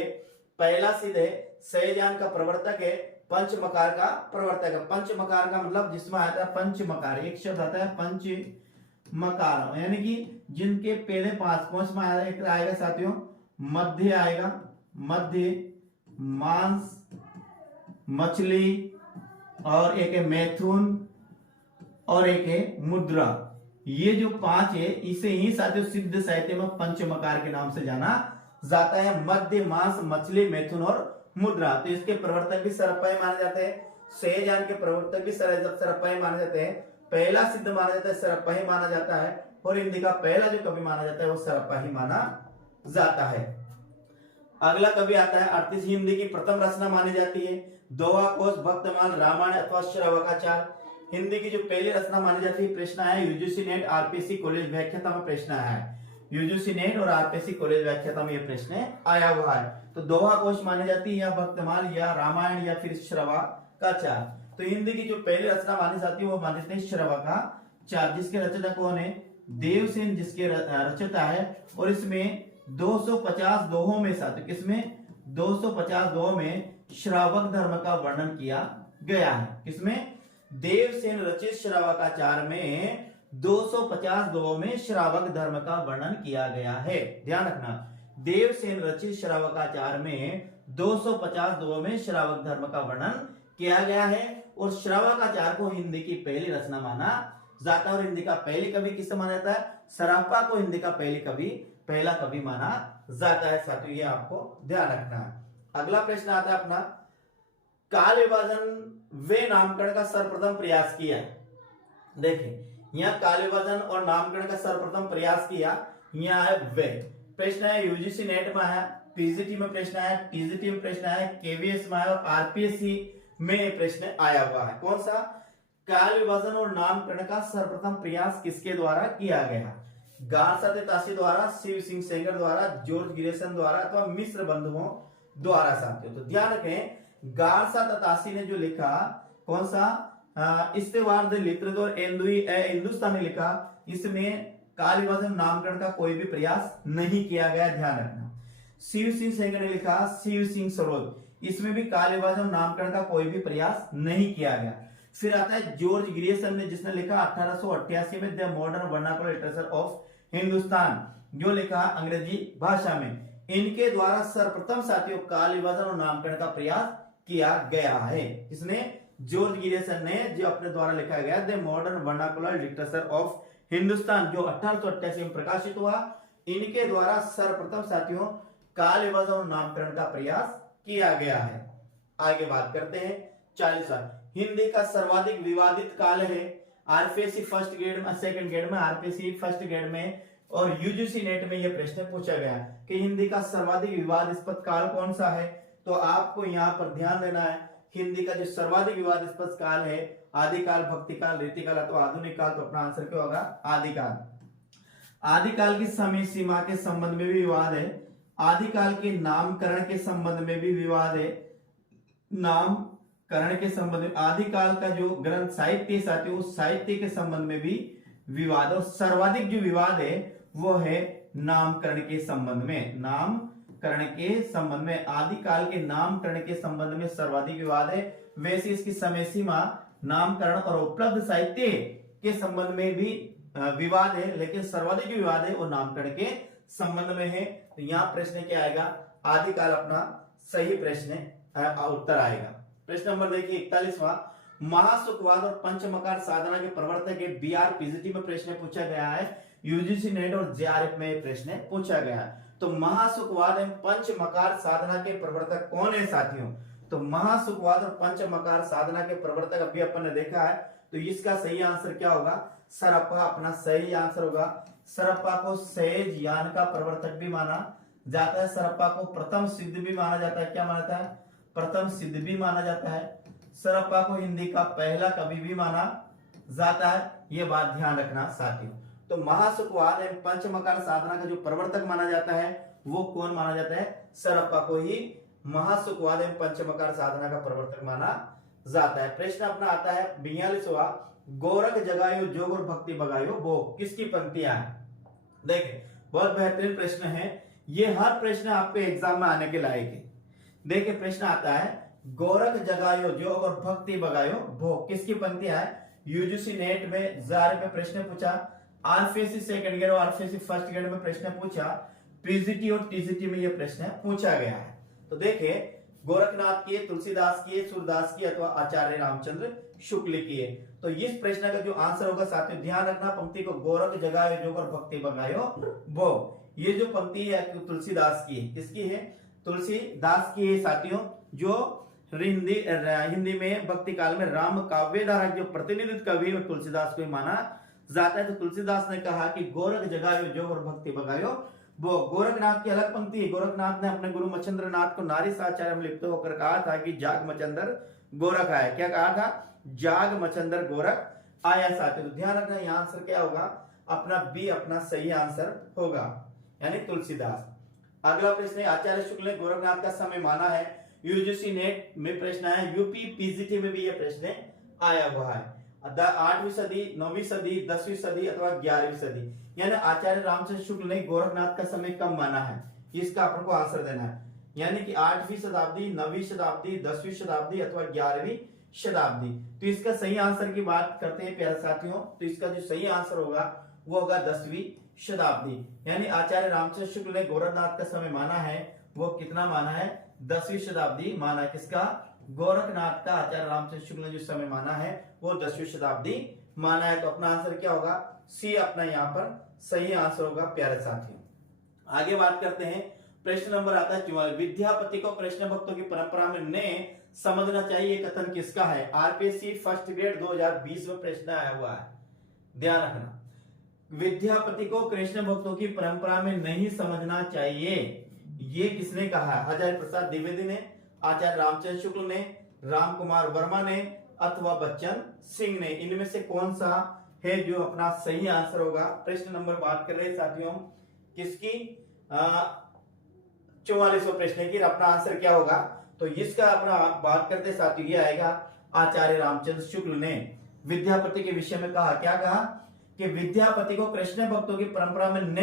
पहला सिद्ध है, सहजान का प्रवर्तक है, पंच मकार का प्रवर्तक है। पंच मकार का मतलब जिसमें आता है पंच मकार, एक शब्द आता है पंच मकार, यानी कि जिनके पहले 5 कौन सा आएगा? एक आएगा साथियों मध्य आएगा, मध्य, मांस, मछली, और एक है मैथुन, और एक है मुद्रा। ये जो 5 है इसे ही साथियों सिद्ध साहित्य में पंचमकार के नाम से जाना जाता है। मध्य, मांस, मछली, मैथुन और मुद्रा। तो इसके प्रवर्तक भी सरप्पा ही माने जाते हैं, सहजान के प्रवर्तक भी सरप्पा ही माने जाते हैं। पहला सिद्ध माना जाता है सरप्पा ही माना जाता है, और हिंदी का पहला जो कवि माना जाता है वो सरप्पा ही माना जाता है। अगला कवि आता है 38, हिंदी की प्रथम रचना मानी जाती है दोहा, कोश, भक्तमाल, रामायण अथवा श्रवकाचार। हिंदी की जो पहली रचना मानी जाती है, प्रश्न आया यूजीसी नेट आरपीएससी कॉलेज व्याख्याता में प्रश्न आया है, यूजीसी नेट और आरपीएससी कॉलेज व्याख्याता में ये प्रश्न आया हुआ है। तो दोहा कोश मानी जाती है, या भक्तमाल, या रामायण, या फिर श्रवकाचार। तो हिंदी की जो पहली रचना मानी जाती है वो मानी जाती है श्रवकाचार, जिसके रचयिता कौन है? देवसेन जिसके रचयिता है। और इसमें 250 दोहों में साथियों, किसमें? 250 दोहों में श्रावक धर्म का वर्णन किया गया है। किसमें? देवसेन रचित श्रावकाचार में 250 दोहों में श्रावक धर्म का वर्णन किया गया है। ध्यान रखना, देवसेन रचित श्रावकाचार में 250 दोहों में श्रावक धर्म का वर्णन किया गया है। और श्रावकाचार को हिंदी की पहली रचना माना जाता है। और हिंदी का पहली कवि किसे माना जाता है? सरप्पा को हिंदी का पहला कवि माना जाता है साथियों, ये आपको ध्यान रखना है। अगला प्रश्न आता है अपना, काल विभाजन वे नामकरण का सर्वप्रथम प्रयास किया। देखिए यहाँ काल विभाजन और नामकरण का सर्वप्रथम प्रयास किया, यहाँ है वे। प्रश्न है यूजीसी नेट में है, पीजीटी में प्रश्न है, टीजीटी में प्रश्न है, केवीएस में है और आरपीएससी में प्रश्न आया हुआ है। कौन सा? काल विभाजन और नामकरण का सर्वप्रथम प्रयास किसके द्वारा किया गया? गारसाते ताशी द्वारा, शिव सिंह सेंगर द्वारा, जॉर्ज गिरेसन द्वारा अथवा मिश्र बंधुओं द्वारा। साथियों तो ध्यान रखें, गारसाते ताशी ने जो लिखा कौन सा इस्तेवार द लिटरेचर हिंदुस्तान ने लिखा, इसमें काल विभाजन नामकरण का कोई भी प्रयास नहीं किया गया, ध्यान रखना। शिव सिंह सेंगर ने लिखा शिव सिंह सरोज, इसमें भी काल विभाजन नामकरण का कोई भी प्रयास नहीं किया गया। फिर आता है जॉर्ज ग्रियर्सन ने, जिसने लिखा 1888 में the modern vernacular literature of Hindustan, जो लिखा अंग्रेजी भाषा में। इनके द्वारा सर्वप्रथम साथियों काल विभाजन और नामकरण का प्रयास किया गया है। इसने जॉर्ज ग्रियर्सन ने जो अपने द्वारा लिखा गया the modern vernacular literature of Hindustan, जो 1888 में प्रकाशित हुआ, इनके द्वारा सर्वप्रथम साथियों काल विभाजन और नामकरण का प्रयास किया गया है। आगे बात करते हैं 40वां। हिंदी का सर्वाधिक विवादित काल है। आरपीएससी फर्स्ट ग्रेड में, सेकंड ग्रेड में, आरपीएससी फर्स्ट ग्रेड में और यूजीसी नेट में यह प्रश्न पूछा गया कि हिंदी का सर्वाधिक विवादास्पद काल कौन सा है। तो आपको यहाँ पर ध्यान देना है, हिंदी का जो सर्वाधिक विवादास्पद काल है आदिकाल, भक्तिकाल, रीतिकाल अथवा आधुनिक काल। तो अपना आंसर क्या होगा? आदिकाल। आदिकाल की समय सीमा के संबंध में भी विवाद है, आदिकाल के नामकरण के संबंध में भी विवाद है, नामकरण के संबंध में आदिकाल का जो ग्रंथ साहित्य साथियों उस साहित्य के संबंध में भी विवाद, और सर्वाधिक जो विवाद है वो है नामकरण के संबंध में। नामकरण के संबंध में, आदिकाल के नामकरण के संबंध में सर्वाधिक विवाद है। वैसे इसकी समय सीमा, नामकरण और उपलब्ध साहित्य के संबंध में भी विवाद है, लेकिन सर्वाधिक विवाद है वो नामकरण के संबंध में है। तो यहाँ प्रश्न क्या आएगा? आदिकाल अपना सही प्रश्न उत्तर आएगा। प्रश्न नंबर देखिए 41वां। महासुखवाद और पंचमकार साधना के प्रवर्तक के बीआर पीजीटी में प्रश्न पूछा गया है, यूजीसी नेट और जेआरएफ में प्रश्न पूछा गया है। तो महासुखवाद एवं पंचमकार साधना के प्रवर्तक कौन है साथियों? तो महासुखवाद और पंचमकार साधना के प्रवर्तक अभी अपन ने देखा है, तो इसका सही आंसर क्या होगा? सरप्पा अपना सही आंसर होगा। सरप्पा को सहज यान का प्रवर्तक भी माना जाता है, सरप्पा को प्रथम सिद्ध भी माना जाता है। क्या माना जाता है? प्रथम सिद्ध भी माना जाता है। सरप्पा को हिंदी का पहला कवि भी माना जाता है, ये बात ध्यान रखना साथियों। तो महासुखवाद एवं पंचमकार साधना का जो प्रवर्तक माना जाता है वो कौन माना जाता है? सरप्पा को ही महासुखवाद एवं पंचमकार साधना का प्रवर्तक माना जाता है। प्रश्न अपना आता है 42वां। गोरख जगायो जोग और भक्ति बगायो भोग, किसकी पंक्तियां हैं? देखिए बहुत बेहतरीन प्रश्न है ये, हर प्रश्न आपके एग्जाम में आने के लायक है। देखिए प्रश्न आता है गोरख जगायो जोग और भक्ति बगायो भोग, किसकी पंक्तियां है? यूजीसी नेट में जार में प्रश्न पूछा, आरपीएससी सेकंड ग्रेड और आरपीएससी फर्स्ट ग्रेड में प्रश्न पूछा, पीजीटी और टीजीटी में यह प्रश्न पूछा गया है। तो देखिए गोरखनाथ की, तुलसीदास की, सूरदास की अथवा आचार्य रामचंद्र शुक्ल की है। तो इस प्रश्न का जो आंसर होगा साथियों ध्यान रखना, पंक्ति को गोरख जगायो जोग और भक्ति बगायो भोग, ये जो पंक्ति है तुलसीदास की है। किसकी है? तुलसीदास की है साथियों, जो हिंदी में भक्ति काल में राम काव्य धारा जो प्रतिनिधित्व कवि और तुलसीदास को माना जाता है। तो तुलसीदास ने कहा कि गोरख जगायो जोग और भक्ति बगायो वो। गोरखनाथ की अलग पंक्ति है, गोरखनाथ ने अपने गुरु मच्छिंद्र नाथ को नारी साचार्य में लिप्त होकर कहा था कि जाग मच्छिंद्र गोरख आया। क्या कहा था? जाग मच्छिंद्र गोरख आया साथियों। तो ध्यान रखना यहाँ आंसर क्या होगा? अपना बी अपना सही आंसर होगा, यानी तुलसीदास। अगला प्रश्न, आचार्य शुक्ल ने गोरखनाथ का समय माना है, यूजीसी नेट में प्रश्न है, यूपी पीजीटी में भी यह प्रश्न आया हुआ है। 8वीं सदी, 9वीं सदी, 10वीं सदी अथवा 11वीं सदी, यानी आचार्य रामचंद्र शुक्ल ने गोरखनाथ का समय कब माना है, इसका अपन को आंसर देना है। यानी कि 8वीं शताब्दी, 9वीं शताब्दी, 10वीं शताब्दी अथवा 11वीं शताब्दी। तो इसका सही आंसर की बात करते हैं प्यारे साथियों, तो इसका जो सही आंसर होगा वो होगा 10वीं शताब्दी। यानी आचार्य रामचंद्र शुक्ल ने गोरखनाथ का समय माना है, वो कितना माना है? 10वीं शताब्दी माना है। किसका? गोरखनाथ का आचार्य रामचंद्र शुक्ल ने जो समय माना है वो 10वीं शताब्दी माना है। तो अपना आंसर क्या होगा? सी अपना यहाँ पर सही आंसर होगा प्यारे साथियों। आगे बात करते हैं, प्रश्न नंबर आता है 44। विद्यापति को कृष्ण भक्तों की परंपरा में ने समझना चाहिए ये कथन किसका है। आरपीएससी फर्स्ट ग्रेड 2020 में प्रश्न आया हुआ है, ध्यान रखना। विद्यापति को कृष्ण भक्तों की परंपरा में नहीं समझना चाहिए, ये किसने कहा है? आचार्य प्रसाद द्विवेदी ने, आचार्य रामचंद्र शुक्ल ने, राम कुमार वर्मा ने अथवा बच्चन सिंह ने। इनमें से कौन सा है जो अपना सही आंसर होगा? प्रश्न नंबर बात कर रहे हैं साथियों किसकी? 44वां प्रश्न की अपना आंसर क्या होगा? तो इसका अपना बात करते साथियों ये आएगा, आचार्य रामचंद्र शुक्ल ने विद्यापति के विषय में कहा, क्या कहा कि विद्यापति को कृष्ण भक्तों की परंपरा में न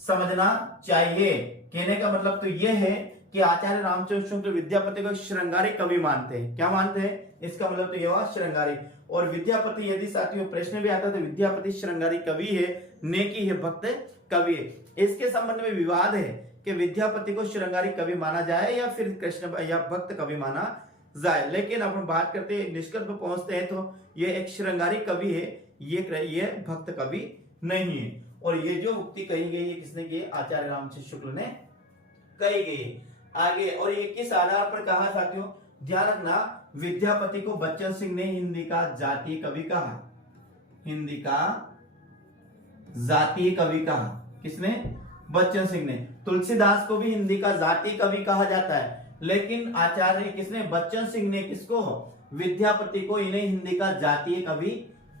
समझना चाहिए। कहने का मतलब तो यह है कि आचार्य रामचंद्र शुक्ल विद्यापति को श्रृंगारी कवि मानते हैं। क्या मानते हैं? इसका मतलब तो यह हुआ श्रृंगारी। और विद्यापति यदि साथियों प्रश्न भी आता है तो विद्यापति श्रृंगारी कवि है, नेकी है, भक्त कवि है। इसके संबंध में विवाद है कि विद्यापति को श्रृंगारी कवि माना जाए या फिर कृष्ण या भक्त कवि माना जाए। लेकिन अपन बात करते हैं, निष्कर्ष पर पहुंचते हैं तो ये एक श्रृंगारी कवि है, ये भक्त कवि नहीं है। और ये जो उक्ति कही गई है किसने की? आचार्य रामचंद्र शुक्ल ने कही गई। आगे, और ये किस आधार पर कहा साथियों? ध्यान रखना, विद्यापति को बच्चन सिंह ने हिंदी का जातीय कवि कहा। हिंदी का जातीय कवि कहा किसने? बच्चन सिंह ने। तुलसीदास को भी हिंदी का जातीय कवि कहा जाता है, लेकिन आचार्य किसने? बच्चन सिंह ने किसको? विद्यापति को, इन्हें हिंदी का जातीय कवि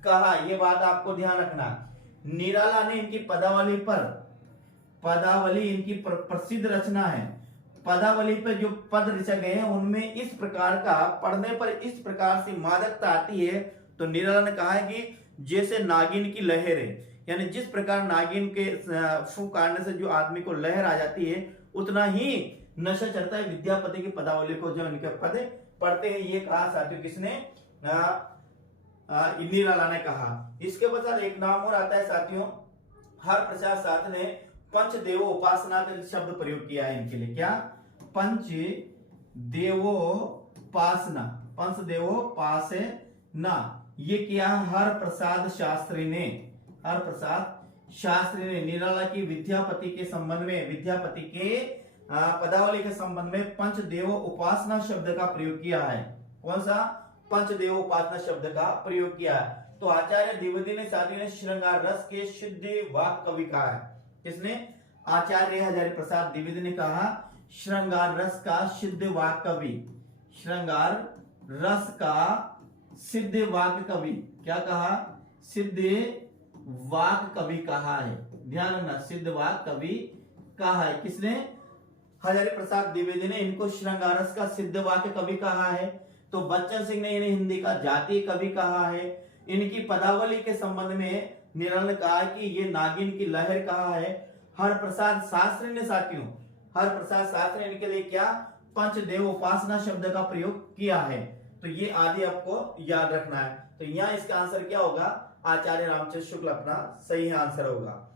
कहा। यह बात आपको ध्यान रखना। निराला ने इनकी पदावली इनकी प्रसिद्ध रचना है। पदावली पर जो पद रचे गए हैं उनमें इस प्रकार का, पढ़ने पर इस प्रकार से मादकता आती है। तो निराला ने कहा है कि जैसे नागिन की लहर है, यानी जिस प्रकार नागिन के फूंकने से जो आदमी को लहर आ जाती है उतना ही नशा चढ़ता है विद्यापति की पदावली को जो इनके पद पढ़ते हैं। ये कहा साथियों किसने? निराला ने कहा। इसके पश्चात एक नाम और आता है साथियों, हर प्रसाद साथ ने पंचदेव उपासना का शब्द प्रयोग किया है इनके लिए। क्या? पंचदेवोपासना, पंचदेवोपासना ये किया हर प्रसाद शास्त्री ने। हर प्रसाद शास्त्री ने निराला की विद्यापति के संबंध में, विद्यापति के पदावली के संबंध में पंचदेव उपासना शब्द का प्रयोग किया है। कौन सा? पंचदेव उपासना शब्द का प्रयोग किया है। तो आचार्य द्विवेदी ने साथियों ने श्रृंगार रस के शुद्ध वाक कवि कहा है। किसने? आचार्य हजारी प्रसाद द्विवेदी ने कहा श्रृंगार रस का सिद्ध वाक कवि। श्रृंगार रस का सिद्ध वाक कवि। क्या कहा? सिद्ध वाक कवि कहा है। ध्यान रखना, सिद्ध वाक कवि कहा है। किसने? हजारी प्रसाद द्विवेदी ने इनको श्रृंगार रस का सिद्ध वाक्य कवि कहा है। तो बच्चन सिंह ने इन्हें हिंदी का जातीय कवि कहा है। इनकी पदावली के संबंध में निराला ने कहा कि ये नागिन की लहर कहा है। हर प्रसाद शास्त्री ने साथियों, हर प्रसाद शास्त्री ने इनके लिए क्या? पंचदेव उपासना शब्द का प्रयोग किया है। तो ये आदि आपको याद रखना है। तो यहाँ इसका आंसर क्या होगा? आचार्य रामचंद्र शुक्ल अपना सही आंसर होगा।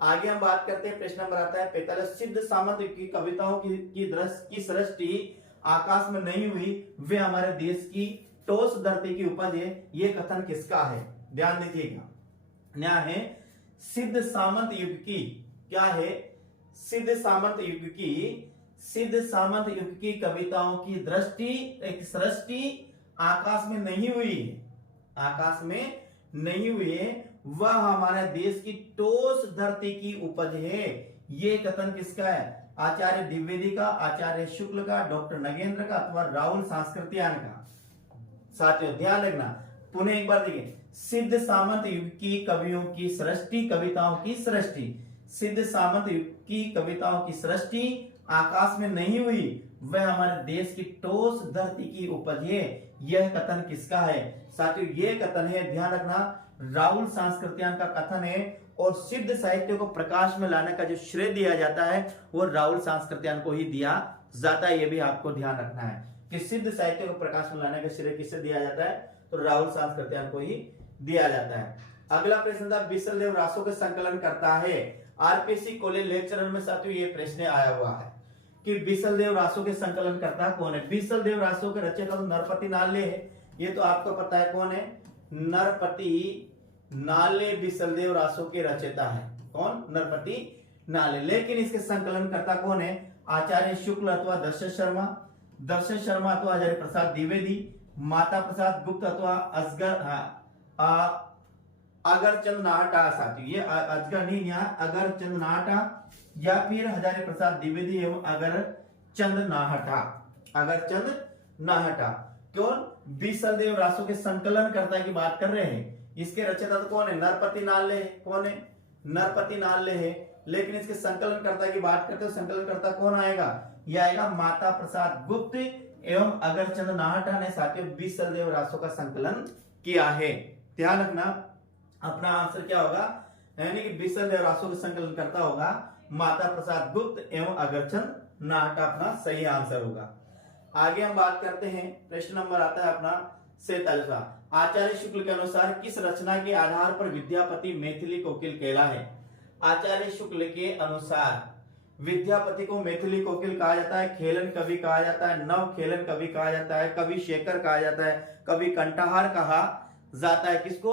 आगे हम बात करते हैं, प्रश्न नंबर आता है 45। सिद्ध सामंत की कविताओं की सृष्टि आकाश में नहीं हुई, वे हमारे देश की ठोस धरती की उपज है, ये कथन किसका है? ध्यान दीजिएगा। न्याय है सिद्ध सामंत युग की। क्या है? सिद्ध सामंत युग की कविताओं की एक सृष्टि आकाश में नहीं हुई है, आकाश में नहीं हुई है, वह हमारे देश की ठोस धरती की उपज है। ये कथन किसका है? आचार्य द्विवेदी का, आचार्य शुक्ल का, डॉक्टर नगेंद्र का अथवा राहुल सांस्कृत्यायन का। साथियों ध्यान रखना, पुनः एक बार देखिए, सिद्ध सामंत युग की कवियों की सृष्टि, कविताओं की सृष्टि, सिद्ध सामंत युग की कविताओं की सृष्टि आकाश में नहीं हुई, वह हमारे देश की ठोस धरती की उपज है। यह कथन किसका है? साथियों ये कथन है, ध्यान रखना, राहुल सांस्कृत्यायन का कथन है। और सिद्ध साहित्य को प्रकाश में लाने का जो श्रेय दिया जाता है वो राहुल सांस्कृत्यायन को ही दिया जाता है। ये भी आपको ध्यान रखना है कि सिद्ध साहित्य को प्रकाश में लाने का श्रेय किससे दिया जाता है? तो राहुल सांस्कृत्यायन को ही दिया जाता है। अगला प्रश्न था, बिसल देव रासो के संकलन करता है। आरपीएससी कॉलेज लेक्चरर में साथियों ये प्रश्न आया हुआ है कि बिसल देव रासो के संकलन करता कौन है? बिसल देव रासो के रचयिता तो नरपति नाले है, ये तो आपको पता है कौन है? नरपति नाले बिसल देव रासो के रचयिता है। कौन? नरपति नाले। लेकिन इसके संकलन करता कौन है? आचार्य शुक्ल अथवा दशरथ शर्मा, दर्शन शर्मा अथवा हजारी प्रसाद द्विवेदी, माता प्रसाद गुप्त अथवा अगरचंद नाहटा साथियों, ये अजगर नहीं यहाँ, अगरचंद नाहटा या फिर हजारी प्रसाद द्विवेदी एवं अगरचंद नाहटा, अगरचंद नाहटा। कौन? बीसलदेव रासो के संकलनकर्ता की बात कर रहे हैं। इसके रचयिता तो कौन है? नरपति नाले है। कौन है? नरपति नाले है। लेकिन इसके संकलनकर्ता की बात करते हो, संकलनकर्ता कौन आएगा? यह आएगा माता प्रसाद गुप्त एवं अगरचंद नाहटा ने साथियों बीसलदेव रासो का संकलन किया है। ध्यान रखना, अपना आंसर क्या होगा? यानी कि बीसलदेव रासो का संकलन करता होगा माता प्रसाद गुप्त एवं अगरचंद नाहटा अपना सही आंसर होगा। आगे हम बात करते हैं, प्रश्न नंबर आता है अपना 47वां। आचार्य शुक्ल के अनुसार किस रचना के आधार पर विद्यापति मैथिली कोकिल कहला है? आचार्य शुक्ल के अनुसार विद्यापति को मैथिली कोकिल कहा जाता है, खेलन कवि कहा जाता है, नव खेलन कवि कहा जाता है, कवि शेखर कहा जाता है, कवि कंठहार कहा जाता है। किसको?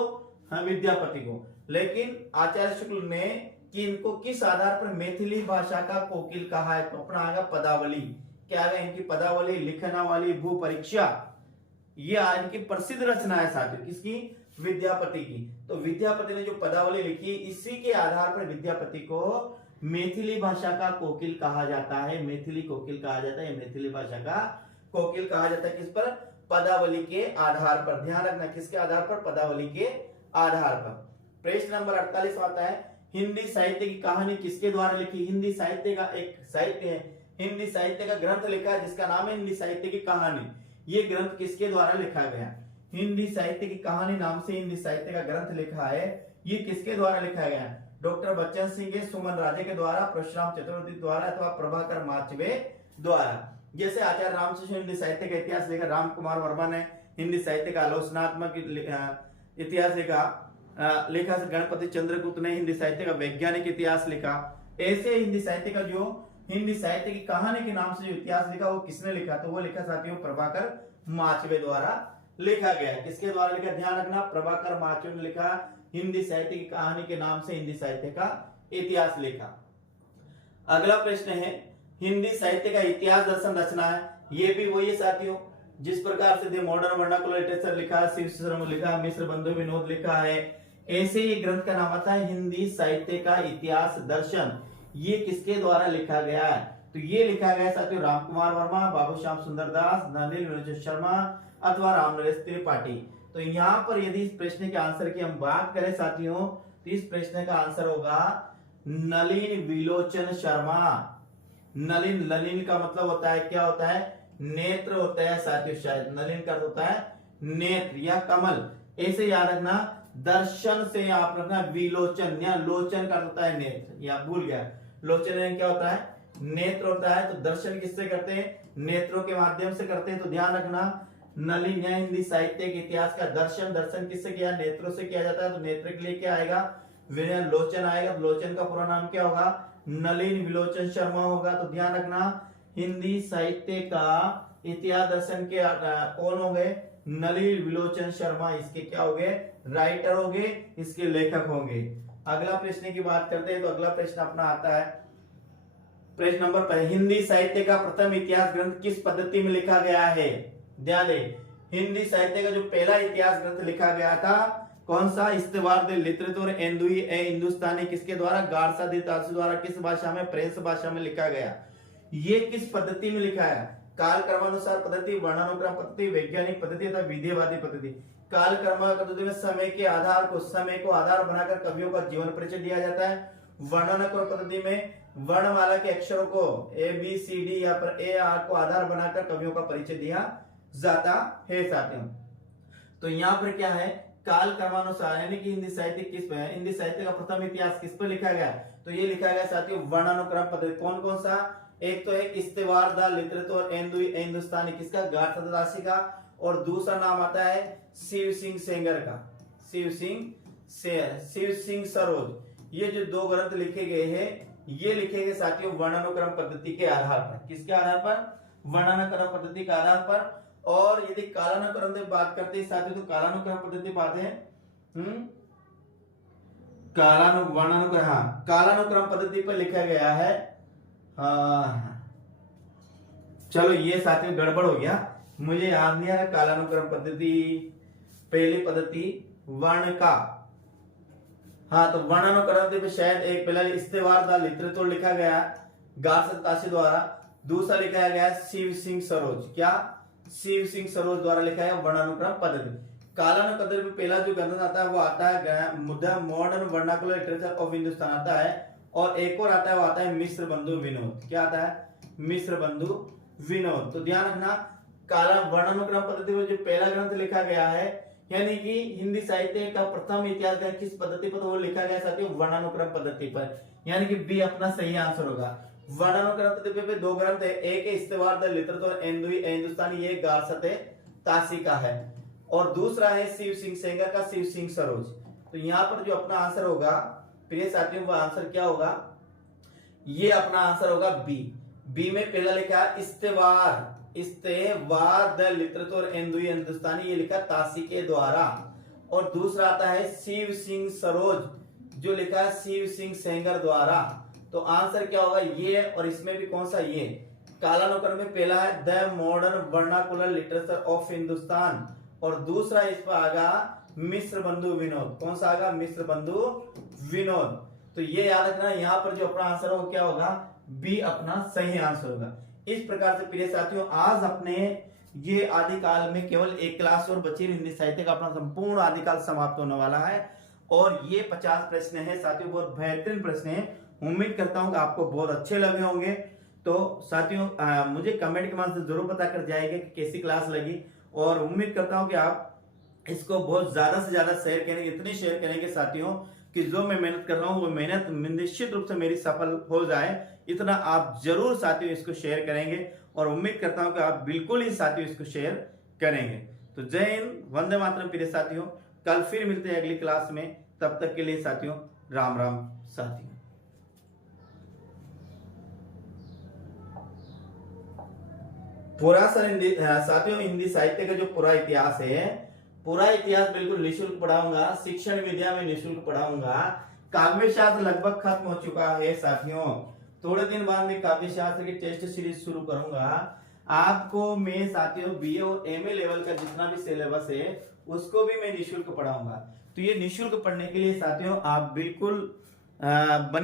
हाँ, विद्यापति को। लेकिन आचार्य शुक्ल ने कि इनको किस आधार पर मैथिली भाषा का कोकिल कहा है? तो अपना आएगा पदावली। क्या है इनकी पदावली? लिखनावली, भू परीक्षा, ये इनकी प्रसिद्ध रचना है साथियों। किसकी? विद्यापति की। तो विद्यापति ने जो पदावली लिखी, इसी के आधार पर विद्यापति को मैथिली भाषा का कोकिल कहा जाता है। मैथिली कोकिल कहा जाता है, मैथिली भाषा का कोकिल कहा जाता है। किस पर? पदावली के आधार पर। ध्यान रखना, किसके आधार पर? पदावली के आधार पर। प्रश्न नंबर 48 आता है, हिंदी साहित्य की कहानी किसके द्वारा लिखी? हिंदी साहित्य का एक साहित्य है, हिंदी साहित्य का ग्रंथ लिखा है जिसका नाम है हिंदी साहित्य की कहानी। ये ग्रंथ किसके द्वारा लिखा गया? हिंदी साहित्य की कहानी नाम से हिंदी साहित्य का ग्रंथ लिखा है। ये किसके द्वारा लिखा गया? डॉक्टर बच्चन सिंह के, सुमन राजे के द्वारा, परशुराम चतुर्थी द्वारा अथवा प्रभाकर माचवे द्वारा। जैसे आचार्य रामकृष्ण हिंदी साहित्य का इतिहास लिखा, राम कुमार वर्मा ने हिंदी साहित्य का आलोचनात्मक इतिहास लिखा, गणपति चंद्रगुप्त ने हिंदी साहित्य का वैज्ञानिक इतिहास लिखा। ऐसे हिंदी साहित्य का जो हिंदी साहित्य की कहानी के नाम से जो इतिहास लिखा, वो किसने लिखा? तो वो लिखा साथियों प्रभाकर माचवे द्वारा लिखा गया। किसके द्वारा लिखा? ध्यान रखना, प्रभाकर माचवे ने लिखा। हिंदी साहित्य की कहानी के नाम से हिंदी साहित्य का इतिहास लिखा। अगला प्रश्न है, हिंदी साहित्य का इतिहास दर्शन रचना है। ये भी वही है साथियों, जिस प्रकार से मॉडर्न वर्नाकुलर लिटरेचर लिखा है, शिव शर्मा लिखा, मिश्र बंधु विनोद लिखा है, ऐसे ही ग्रंथ का नाम आता है हिंदी साहित्य का इतिहास दर्शन। ये किसके द्वारा लिखा गया है? तो ये लिखा गया साथियों राम कुमार वर्मा, बाबू श्याम सुंदर दास, नलिन विलोचन शर्मा अथवा रामनरेश त्रिपाठी। तो यहाँ पर यदि इस प्रश्न के आंसर की हम बात करें साथियों, तो इस प्रश्न का आंसर होगा नलिन विलोचन शर्मा। नलिन, ललिन का मतलब होता है, क्या होता है? नेत्र होता है साथियों। शायद नलिन का होता है नेत्र या कमल, ऐसे याद रखना। दर्शन से आप रखना विलोचन, या लोचन का होता है नेत्र, या भूल गया। लोचन क्या होता है? नेत्र होता है। तो दर्शन किससे करते हैं? नेत्रों के माध्यम से करते हैं। तो ध्यान रखना, नलिन या हिंदी साहित्य के इतिहास का दर्शन, दर्शन किससे किया? नेत्रों से किया जाता है। तो नेत्र के लिए क्या आएगा? लोचन आएगा। लोचन का पूरा नाम क्या होगा? नलिन विलोचन शर्मा होगा। तो ध्यान रखना, हिंदी साहित्य का इतिहास दर्शन के कौन हो गए? नलिन विलोचन शर्मा इसके क्या हो गए? राइटर हो गए, इसके लेखक होंगे। अगला प्रश्न की बात करते हैं, तो अगला प्रश्न अपना आता है प्रश्न नंबर 5, हिंदी साहित्य का प्रथम इतिहास ग्रंथ किस पद्धति में लिखा गया है? ध्यान दें, हिंदी साहित्य का जो पहला इतिहास ग्रंथ लिखा गया था कौन सा? इस्तेवार दे लिटरेचर एंदुई ए हिंदुस्तानी, किसके द्वारा? गारसा दे तारसी द्वारा। किस भाषा में? फ्रेंच भाषा में लिखा गया। ये किस पद्धति में लिखा है? काल क्रमानुसार पद्धति, वर्णानुक्रम पद्धति, वैज्ञानिक पद्धति तथा विधिवादी पद्धति। काल क्रम पद्धति में समय के आधार को, समय को आधार बनाकर कवियों का जीवन परिचय दिया जाता है। वर्णानुक्रम पद्धति में वर्णमाला के अक्षरों को ए बी सी डी या पर ए आर को आधार बनाकर कवियों का परिचय दिया जाता है साथियों। तो यहाँ पर क्या है? काल क्रमानुसार, यानी कि हिंदी साहित्य किस पे है? हिंदी साहित्य का प्रथम इतिहास किस पर लिखा गया? तो ये लिखा गया साथियों वर्णानुक्रम पद्धति। कौन कौन सा? एक तो है इस्तेवार द लिटरेचर एंदुई ए हिंदुस्तानी, किसका? गारसा दे तारसी का। और दूसरा नाम आता है शिव सिंह सेंगर का, शिव सिंह सरोज। ये जो दो ग्रंथ लिखे गए हैं, ये लिखे गए साथियों वर्णानुक्रम पद्धति के आधार पर। किसके आधार पर? वर्णानुक्रम पद्धति के आधार पर। और यदि कालानुक्रम की बात करते हैं साथियों, तो कालानुक्रम पद्धति बात है कालानुक्रम पद्धति पर लिखा गया है। चलो ये साथियों गड़बड़ हो गया, मुझे याद नहीं आ रहा। कालानुक्रम पद्धति, पहली पद्धति वर्ण का, हाँ तो वर्णानुक्रम पे शायद एक पहला इस्तेवार दा लिटरेचर लिखा गया गार्सत ताशी द्वारा, दूसरा लिखा गया शिव सिंह सरोज, क्या शिव सिंह सरोज द्वारा लिखा है वर्णानुक्रम पद्धति। कालानुक्रम में पहला जो ग्रंथ आता है वो आता है मुद्दा modern vernacular literature of Hindustan आता है, और एक और आता है वो आता है मिश्र बंधु विनोद, क्या आता है मिश्र बंधु विनोद। तो ध्यान रखना काला वर्णानुक्रम पद्धति में जो पहला ग्रंथ लिखा गया है, यानी कि हिंदी साहित्य का प्रथम इतिहास ग्रंथ किस पद्धति पर, वो लिखा गया साथियों वर्णानुक्रम पद्धति पर, यानी कि बी अपना सही आंसर होगा। वर्णानुक्रम पद्धति पे दो ग्रंथ है, एक है इस्तेवार द लिटरेचर एंदुई हिंदुस्तानी, ये गारसत तासी का है, और दूसरा है शिव सिंह सेंगर का शिव सिंह सरोज। तो यहाँ पर जो अपना आंसर होगा प्रिय साथियों, वो आंसर क्या होगा, ये अपना आंसर होगा बी। बी में पहला लिखा इस्तेवार द लिटरेचर एंदुई हिंदुस्तानी, ये लिखा तासी के द्वारा, और दूसरा आता है शिव सिंह सरोज, जो लिखा है शिव सिंह सेंगर द्वारा। तो आंसर क्या होगा ये, और इसमें भी कौन सा ये, कालानुक्रम में पहला है the modern vernacular literature of Hindustan, और दूसरा इस पर आगा मिश्र बंधु विनोद, कौन सा आगा मिश्र बंधु विनोद। तो ये याद रखना, यहाँ पर जो अपना आंसर होगा क्या होगा, बी अपना सही आंसर होगा। इस प्रकार से प्रिय साथियों आज अपने ये आदिकाल में केवल एक क्लास और बची, हिंदी साहित्य का अपना संपूर्ण आदिकाल समाप्त होने वाला है, और ये 50 प्रश्न है साथियों, बहुत बेहतरीन प्रश्न है। उम्मीद करता हूं कि आपको बहुत अच्छे लगे होंगे। तो साथियों मुझे कमेंट के माध्यम से जरूर पता कर जाएगा कि कैसी क्लास लगी, और उम्मीद करता हूं कि आप इसको बहुत ज्यादा से ज्यादा शेयर करेंगे, इतनी शेयर करेंगे साथियों कि जो मैं मेहनत कर रहा हूं वो मेहनत निश्चित रूप से मेरी सफल हो जाए, इतना आप जरूर साथियों इसको शेयर करेंगे, और उम्मीद करता हूं कि आप बिल्कुल ही साथियों इसको शेयर करेंगे। तो जय हिंद, वंदे मातरम प्रिय साथियों, कल फिर मिलते हैं अगली क्लास में, तब तक के लिए साथियों राम राम साथियों। पूरा साथियों हिंदी साहित्य का जो पूरा इतिहास है, पूरा इतिहास बिल्कुल निःशुल्क पढ़ाऊंगा, शिक्षण विद्या में निःशुल्क पढ़ाऊंगा। काव्य शास्त्र लगभग खत्म हो चुका है साथियों, थोड़े दिन बाद में काव्य शास्त्र की टेस्ट सीरीज शुरू करूंगा। आपको मैं साथियों बीए और एमए लेवल का जितना भी सिलेबस है उसको भी मैं निःशुल्क पढ़ाऊंगा। तो ये निःशुल्क पढ़ने के लिए साथियों आप बिल्कुल बने